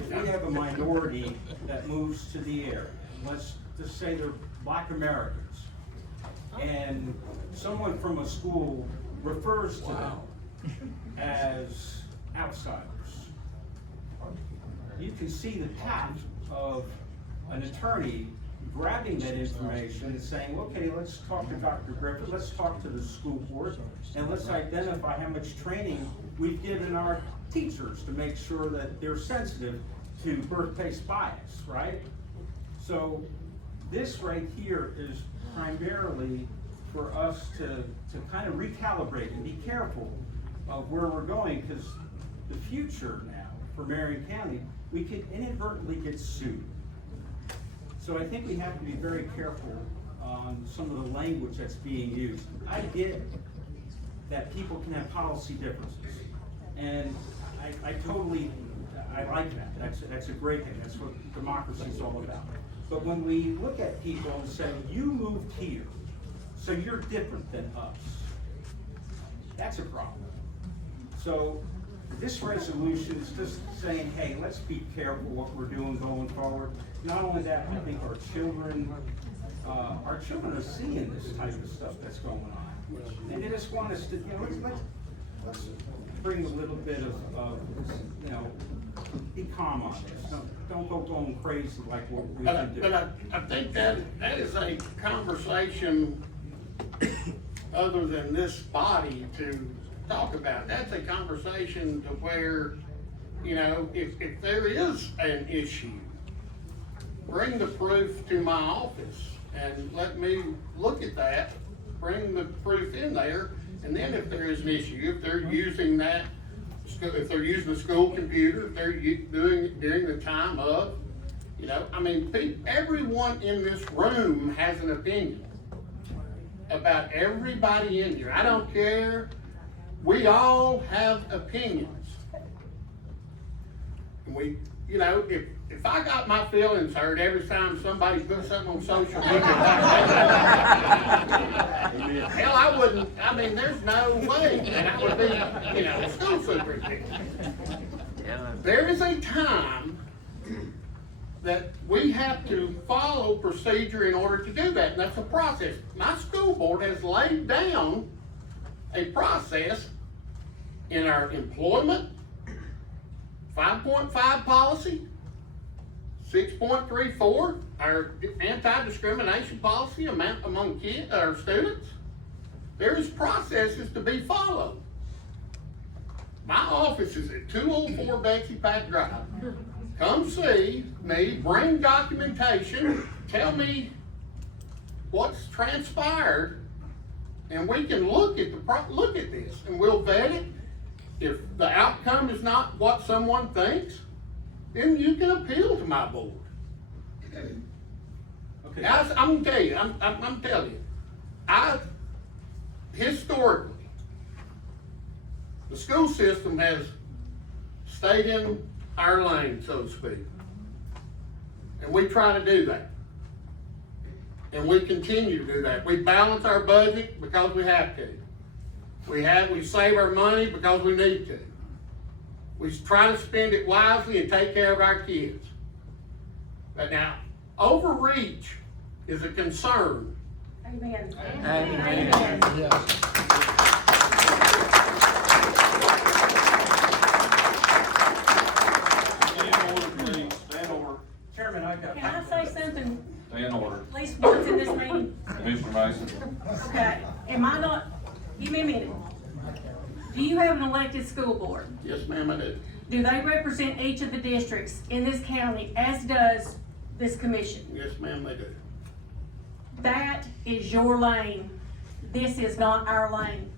if we have a minority that moves to the area, let's just say they're Black Americans, and someone from a school refers to them as outsiders, you can see the path of an attorney grabbing that information and saying, okay, let's talk to Dr. Griffith, let's talk to the school board, and let's identify how much training we've given our teachers to make sure that they're sensitive to birthplace bias, right? So This right here is primarily for us to kind of recalibrate and be careful of where we're going, because the future now for Marion County, we could inadvertently get sued. So I think we have to be very careful on some of the language that's being used. I get that people can have policy differences, and I like that. That's a great thing. That's what democracy is all about. But when we look at people and say, you moved here, so you're different than us, that's a problem. So this resolution is just saying, hey, let's be careful what we're doing going forward. Not only that, I think our children are seeing this type of stuff that's going on. And they just want us to, let's bring a little bit of be calm on this. Don't go going crazy like what we've been doing. But I think that is a conversation other than this body to talk about. That's a conversation to where, if there is an issue, bring the proof to my office and let me look at that, bring the proof in there, and then if there is an issue, if they're using that, if they're using the school computer, if they're doing it during the time of, everyone in this room has an opinion about everybody in here. I don't care. We all have opinions. And if I got my feelings hurt every time somebody puts something on social media, hell, I wouldn't, there's no way that I would be, a school superintendent. There is a time that we have to follow procedure in order to do that, and that's a process. My school board has laid down a process in our employment, 5.5 policy, 6.34, our anti-discrimination policy among kids, our students. There is processes to be followed. My office is at 204 Betsy Pack Drive. Come see me, bring documentation, tell me what's transpired, and we can look at this, and we'll vet it. If the outcome is not what someone thinks, then you can appeal to my board. Okay. Guys, I'm gonna tell you, I'm telling you, historically, the school system has stayed in our lane, so to speak. And we try to do that. And we continue to do that. We balance our budget because we have to. We save our money because we need to. We try to spend it wisely and take care of our kids. But now, overreach is a concern. Amen. Amen. Yes. Chairman, Can I say something, Stay in order. at least once in this meeting? Commissioner Mason. Okay, am I not, give me a minute. Do you have an elected school board? Yes, ma'am, I do. Do they represent each of the districts in this county, as does this commission? Yes, ma'am, they do. That is your lane. This is not our lane.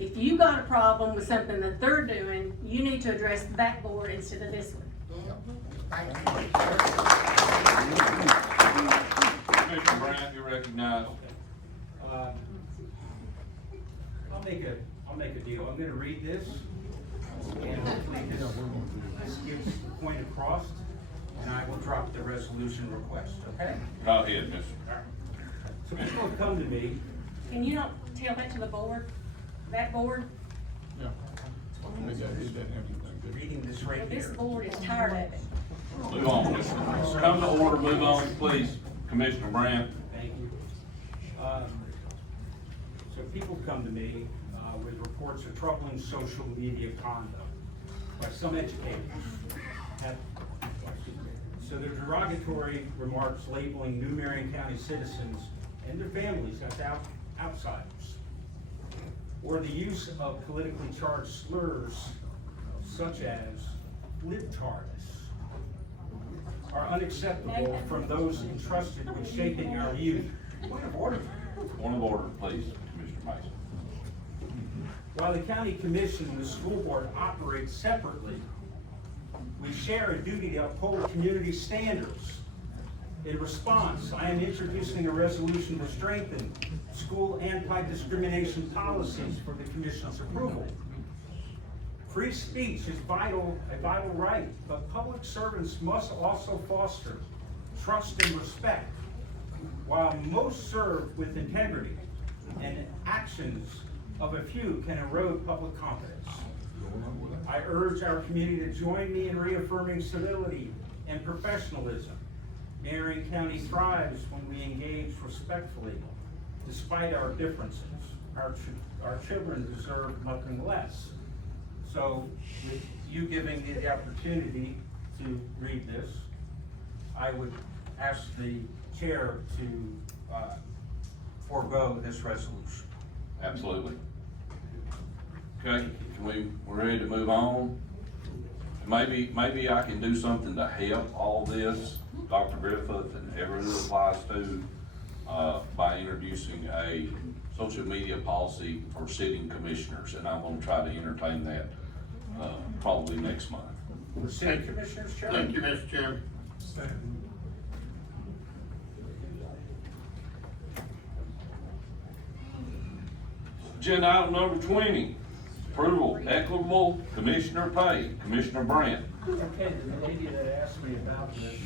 If you got a problem with something that they're doing, you need to address that board instead of this one. Commissioner Brandt, you're recognized. I'll make a deal. I'm gonna read this, and hopefully this gives the point across, and I will drop the resolution request, okay? Go ahead, Mr. So people have come to me. Can you not tell that to the board, that board? Yeah. Reading this right This here. board is tired of it. Move on, please. Come to order, move on, please. Commissioner Brandt. Thank you. So people come to me with reports of troubling social media conduct by some educators. So they're derogatory remarks labeling new Marion County citizens and their families as outsiders, or the use of politically charged slurs such as libtardus. are unacceptable from those entrusted with shaping our youth. Point of order. Point of order, please, Commissioner Mason. While the county commission and the school board operate separately, we share a duty to uphold community standards. In response, I am introducing a resolution to strengthen school anti-discrimination policies for the commission's approval. Free speech is a vital right, but public servants must also foster trust and respect. While most serve with integrity, and actions of a few can erode public confidence. I urge our community to join me in reaffirming civility and professionalism. Marion County thrives when we engage respectfully, despite our differences. Our children deserve nothing less. So, with you giving me the opportunity to read this, I would ask the chair to forego this resolution. Absolutely. Okay, we're ready to move on? Maybe I can do something to help all this, Dr. Griffith, and everyone it applies to, by introducing a social media policy for sitting commissioners, and I'm gonna try to entertain that, probably next month. The city commissioners, Chair. Thank you, Mr. Chairman. Agenda item number 20, approval equitable commissioner pay. Commissioner Brandt. Okay, the lady that asked me about this,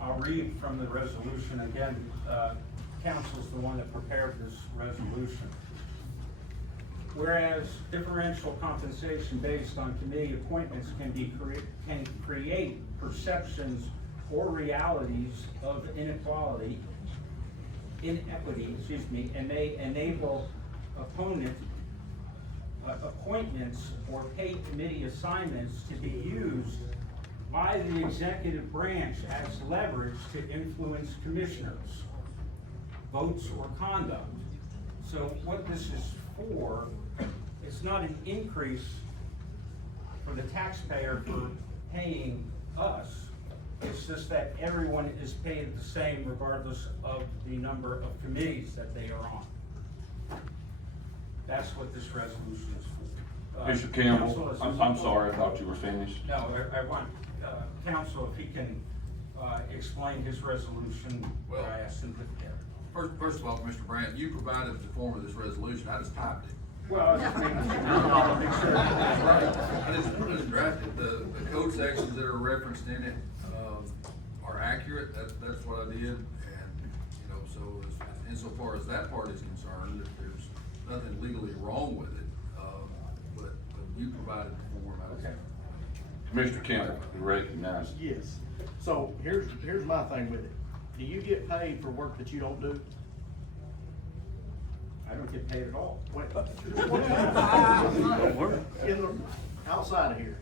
I'll read from the resolution again. Council's the one that prepared this resolution. Whereas differential compensation based on committee appointments can create perceptions or realities of inequity, and may enable appointments or paid committee assignments to be used by the executive branch as leverage to influence commissioners' votes or conduct. So what this is for, it's not an increase for the taxpayer for paying us. It's just that everyone is paid the same regardless of the number of committees that they are on. That's what this resolution is for. Mr. Campbell, I'm sorry, I thought you were finished. No, I want, counsel, if he can, explain his resolution, Well, I asked him to put together. First of all, Mr. Brandt, you provided the form of this resolution, I just typed it. Well, I was just making sure. I didn't draft it, the code sections that are referenced in it, are accurate, that's what I did, and, you know, so insofar as that part is concerned, if there's nothing legally wrong with it, but you provided the form. Okay. Commissioner Campbell, you recognize. Yes. So here's my thing with it. Do you get paid for work that you don't do? I don't get paid at all. Wait. Outside of here,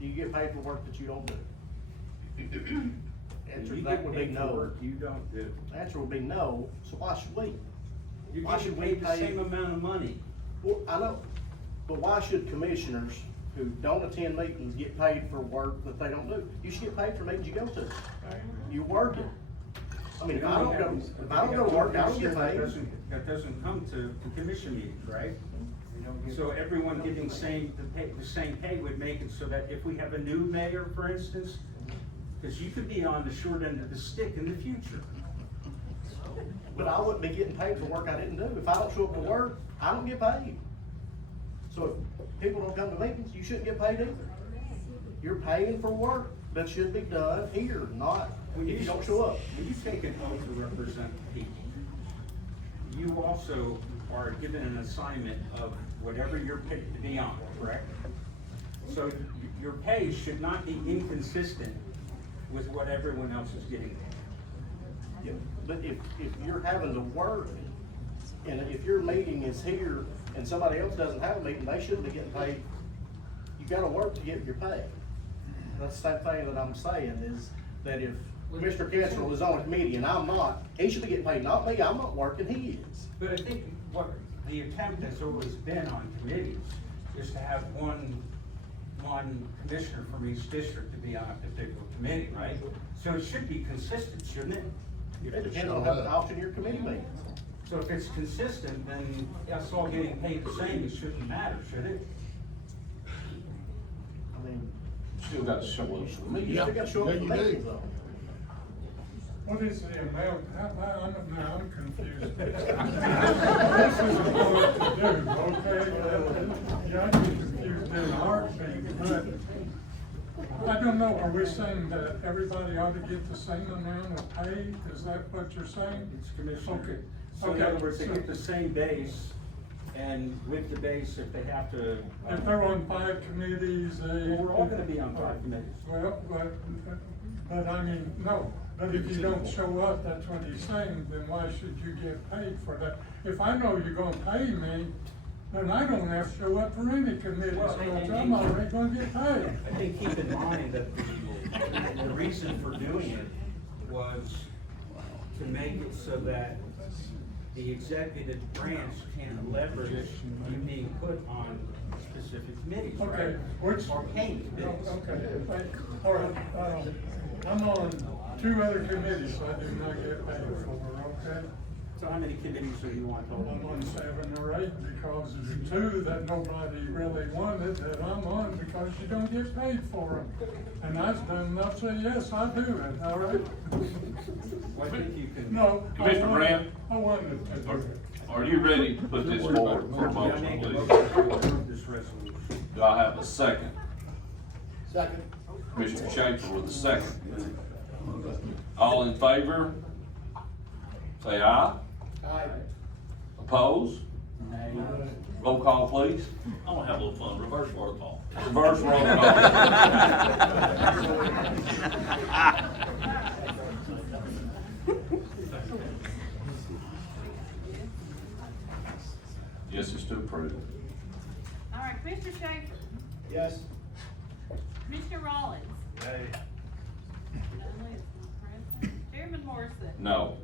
do you get paid for work that you don't do? Answer to that would be no. You don't do. The answer would be no, so why should we? You're Why getting should we paid the pay? same amount of money. Well, I know, but why should commissioners who don't attend meetings get paid for work that they don't do? You should get paid for meetings you go to. You work it. I mean, if I don't go to work, I don't get paid. That doesn't come to commission meetings, right? So everyone getting the same pay would make it so that if we have a new mayor, for instance, because you could be on the short end of the stick in the future. But I wouldn't be getting paid for work I didn't do. If I don't show up to work, I don't get paid. So if people don't come to meetings, you shouldn't get paid either. You're paying for work that should be done here, not if you don't show up. When you take an oath to represent people, you also are given an assignment of whatever you're picked to be on, correct? So your pay should not be inconsistent with what everyone else is getting. Yeah, but if you're having to work, and if your meeting is here and somebody else doesn't have a meeting, they shouldn't be getting paid. You gotta work to get your pay. That's the same thing that I'm saying, is that if Mr. Ketchell is on a committee and I'm not, he should be getting paid, not me, I'm not working, he is. But I think what the attempt has always been on committees is to have one one commissioner from each district to be on a particular committee, right? So it should be consistent, shouldn't it? It depends on how often your committee meets. So if it's consistent, then us all getting paid the same, it shouldn't matter, should it? I mean, Still got to show up for the meeting. you still gotta show up for meetings though. What is the amount, I'm confused. This is what to do, okay? Yeah, I get confused in a heartbeat, but I don't know, are we saying that everybody ought to get the same amount of pay? Is that what you're saying? It's commissioner. Okay. So in other words, they so get the same base, and with the base, if they have to. If they're on 5 committees, they. We're all gonna be on 5 committees. Well, but I mean, no, but if you don't show up, that's what he's saying, then why should you get paid for that? If I know you're gonna pay me, then I don't have to show up for any committees, Well, because I'm already gonna get paid. I think keep in mind that the reason for doing it was to make it so that the executive branch can leverage you being put on specific committees, right? Okay, which. Or paying committees. Okay, all right, I'm on 2 other committees I do not get paid for, okay? So how many committees are you on total? I'm on 7 or 8 because there's 2 that nobody really wanted that I'm on because you don't get paid for them. And I've done enough to say, yes, I do it, all right? Well, I think you can. No. Commissioner Grant? I wanted to do it. Are you ready to put this forward for a motion, I make a please? motion to approve this resolution. Do I have a second? Second. Commissioner Schaefer with a second. All in favor? Say aye. Aye. Opposed? Roll call, please. I'm gonna have a little fun, reverse roll call. Reverse roll call. Yes, it's to approve. All right, Commissioner Schaefer, Yes. Commissioner Rollins, Hey. Chairman Morrison, No.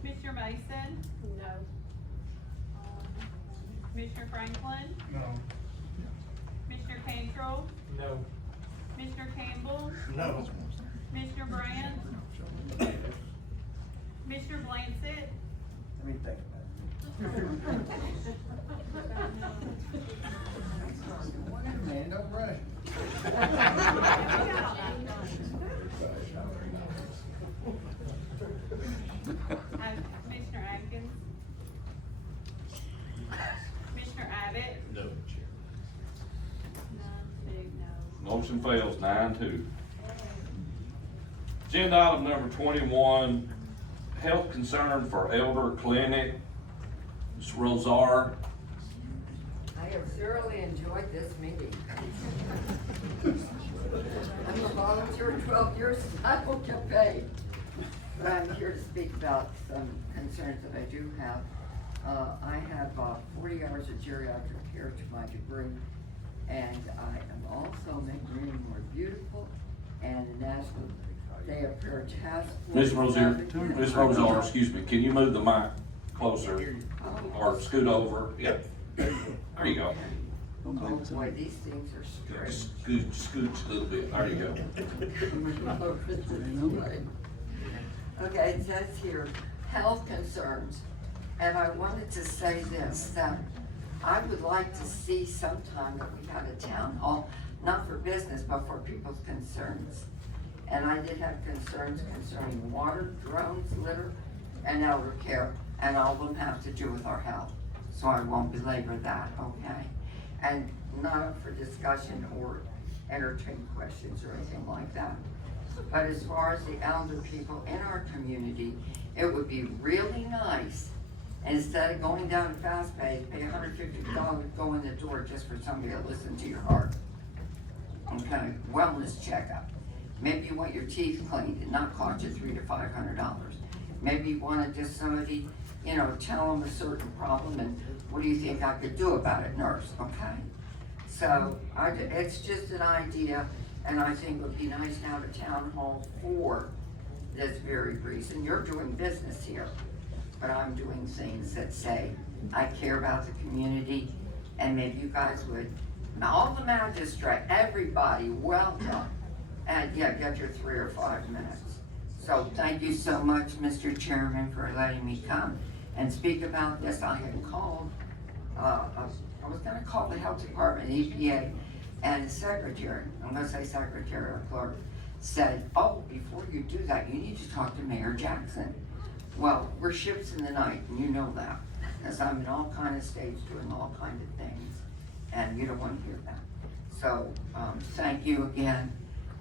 Commissioner Mason. No. Commissioner Franklin, No. Commissioner Cantrell, No. Commissioner Campbell, No. Commissioner Brand, Commissioner Blansett, Let me think about it. Man, no rush. Commissioner Atkins, Commissioner Abbott. No. 9-2, no. Motion fails 9-2. Agenda item number 21, health concern for elder clinic. Ms. Rosar. I have thoroughly enjoyed this meeting. I'm a volunteer 12 years and I don't get paid. But I'm here to speak about some concerns that I do have. I have 40 hours of geriatric care to my degree, and I am also making Green more beautiful and the National Day of Prayer Task Force. Ms. Rosar, excuse me, can you move the mic closer or scoot over? Yep. There you go. Oh boy, these things are straight. Scoot a little bit. There you go. Okay, it says here, health concerns, and I wanted to say this, that I would like to see sometime that we had a town hall, not for business, but for people's concerns. And I did have concerns concerning water, drones, litter, and elder care, and all of them have to do with our health. So I won't belabor that, okay? And not up for discussion or entertain questions or anything like that. But as far as the elder people in our community, it would be really nice, instead of going down to Fast Pay, pay $150 to go in the door just for somebody to listen to your heart. Okay, wellness checkup. Maybe you want your teeth cleaned and not cost you $300 to $500. Maybe you want just somebody, you know, tell them a certain problem and what do you think I could do about it, nurse, okay? So, it's just an idea, and I think it would be nice to have a town hall for this very reason. You're doing business here, but I'm doing things that say, I care about the community, and maybe you guys would Now, all the magistrate, everybody, well done. And yeah, get your 3 or 5 minutes. So thank you so much, Mr. Chairman, for letting me come and speak about this. I had called, I was gonna call the health department, EPA, and the secretary, I'm gonna say secretary or clerk, said, oh, before you do that, you need to talk to Mayor Jackson. Well, we're ships in the night, and you know that, because I'm in all kind of states doing all kind of things, and you don't want to hear that. So, thank you again,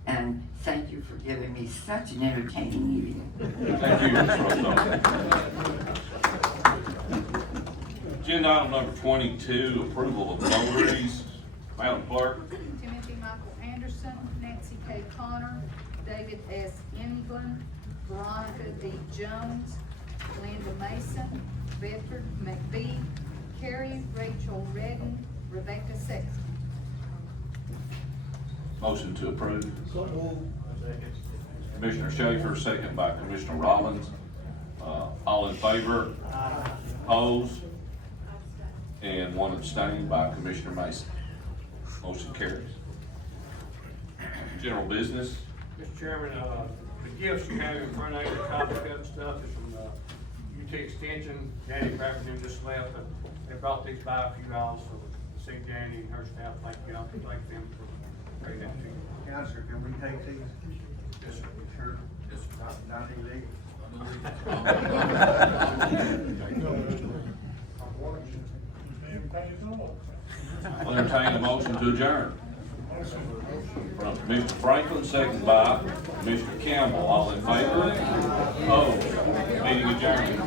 and thank you for giving me such an entertaining evening. Thank you, Ms. Rosso. Agenda item number 22, approval of votaries. Madam Clerk. Timothy Michael Anderson, Nancy K. Connor, David S. England, Veronica D. Jones, Linda Mason, Bedford McBee, Carrie Rachel Redden, Rebecca Sexton. Motion to approve. Commissioner Schaefer, second by Commissioner Robbins. All in favor? Opposed? And one abstained by Commissioner Mason. Motion carries. General business. Mr. Chairman, the gifts you have in front of you, the copy cut and stuff, is from UT Extension. Danny Crafton just left, but they brought these by a few hours, so to see Danny and her staff, thank you, I thank them for bringing that to you. Counselor, can we take these? Yes, sir. Sure. Yes, sir. Not illegal. I'll entertain a motion to adjourn. From Commissioner Franklin, second by Commissioner Campbell. All in favor? Opposed? Meeting adjourned.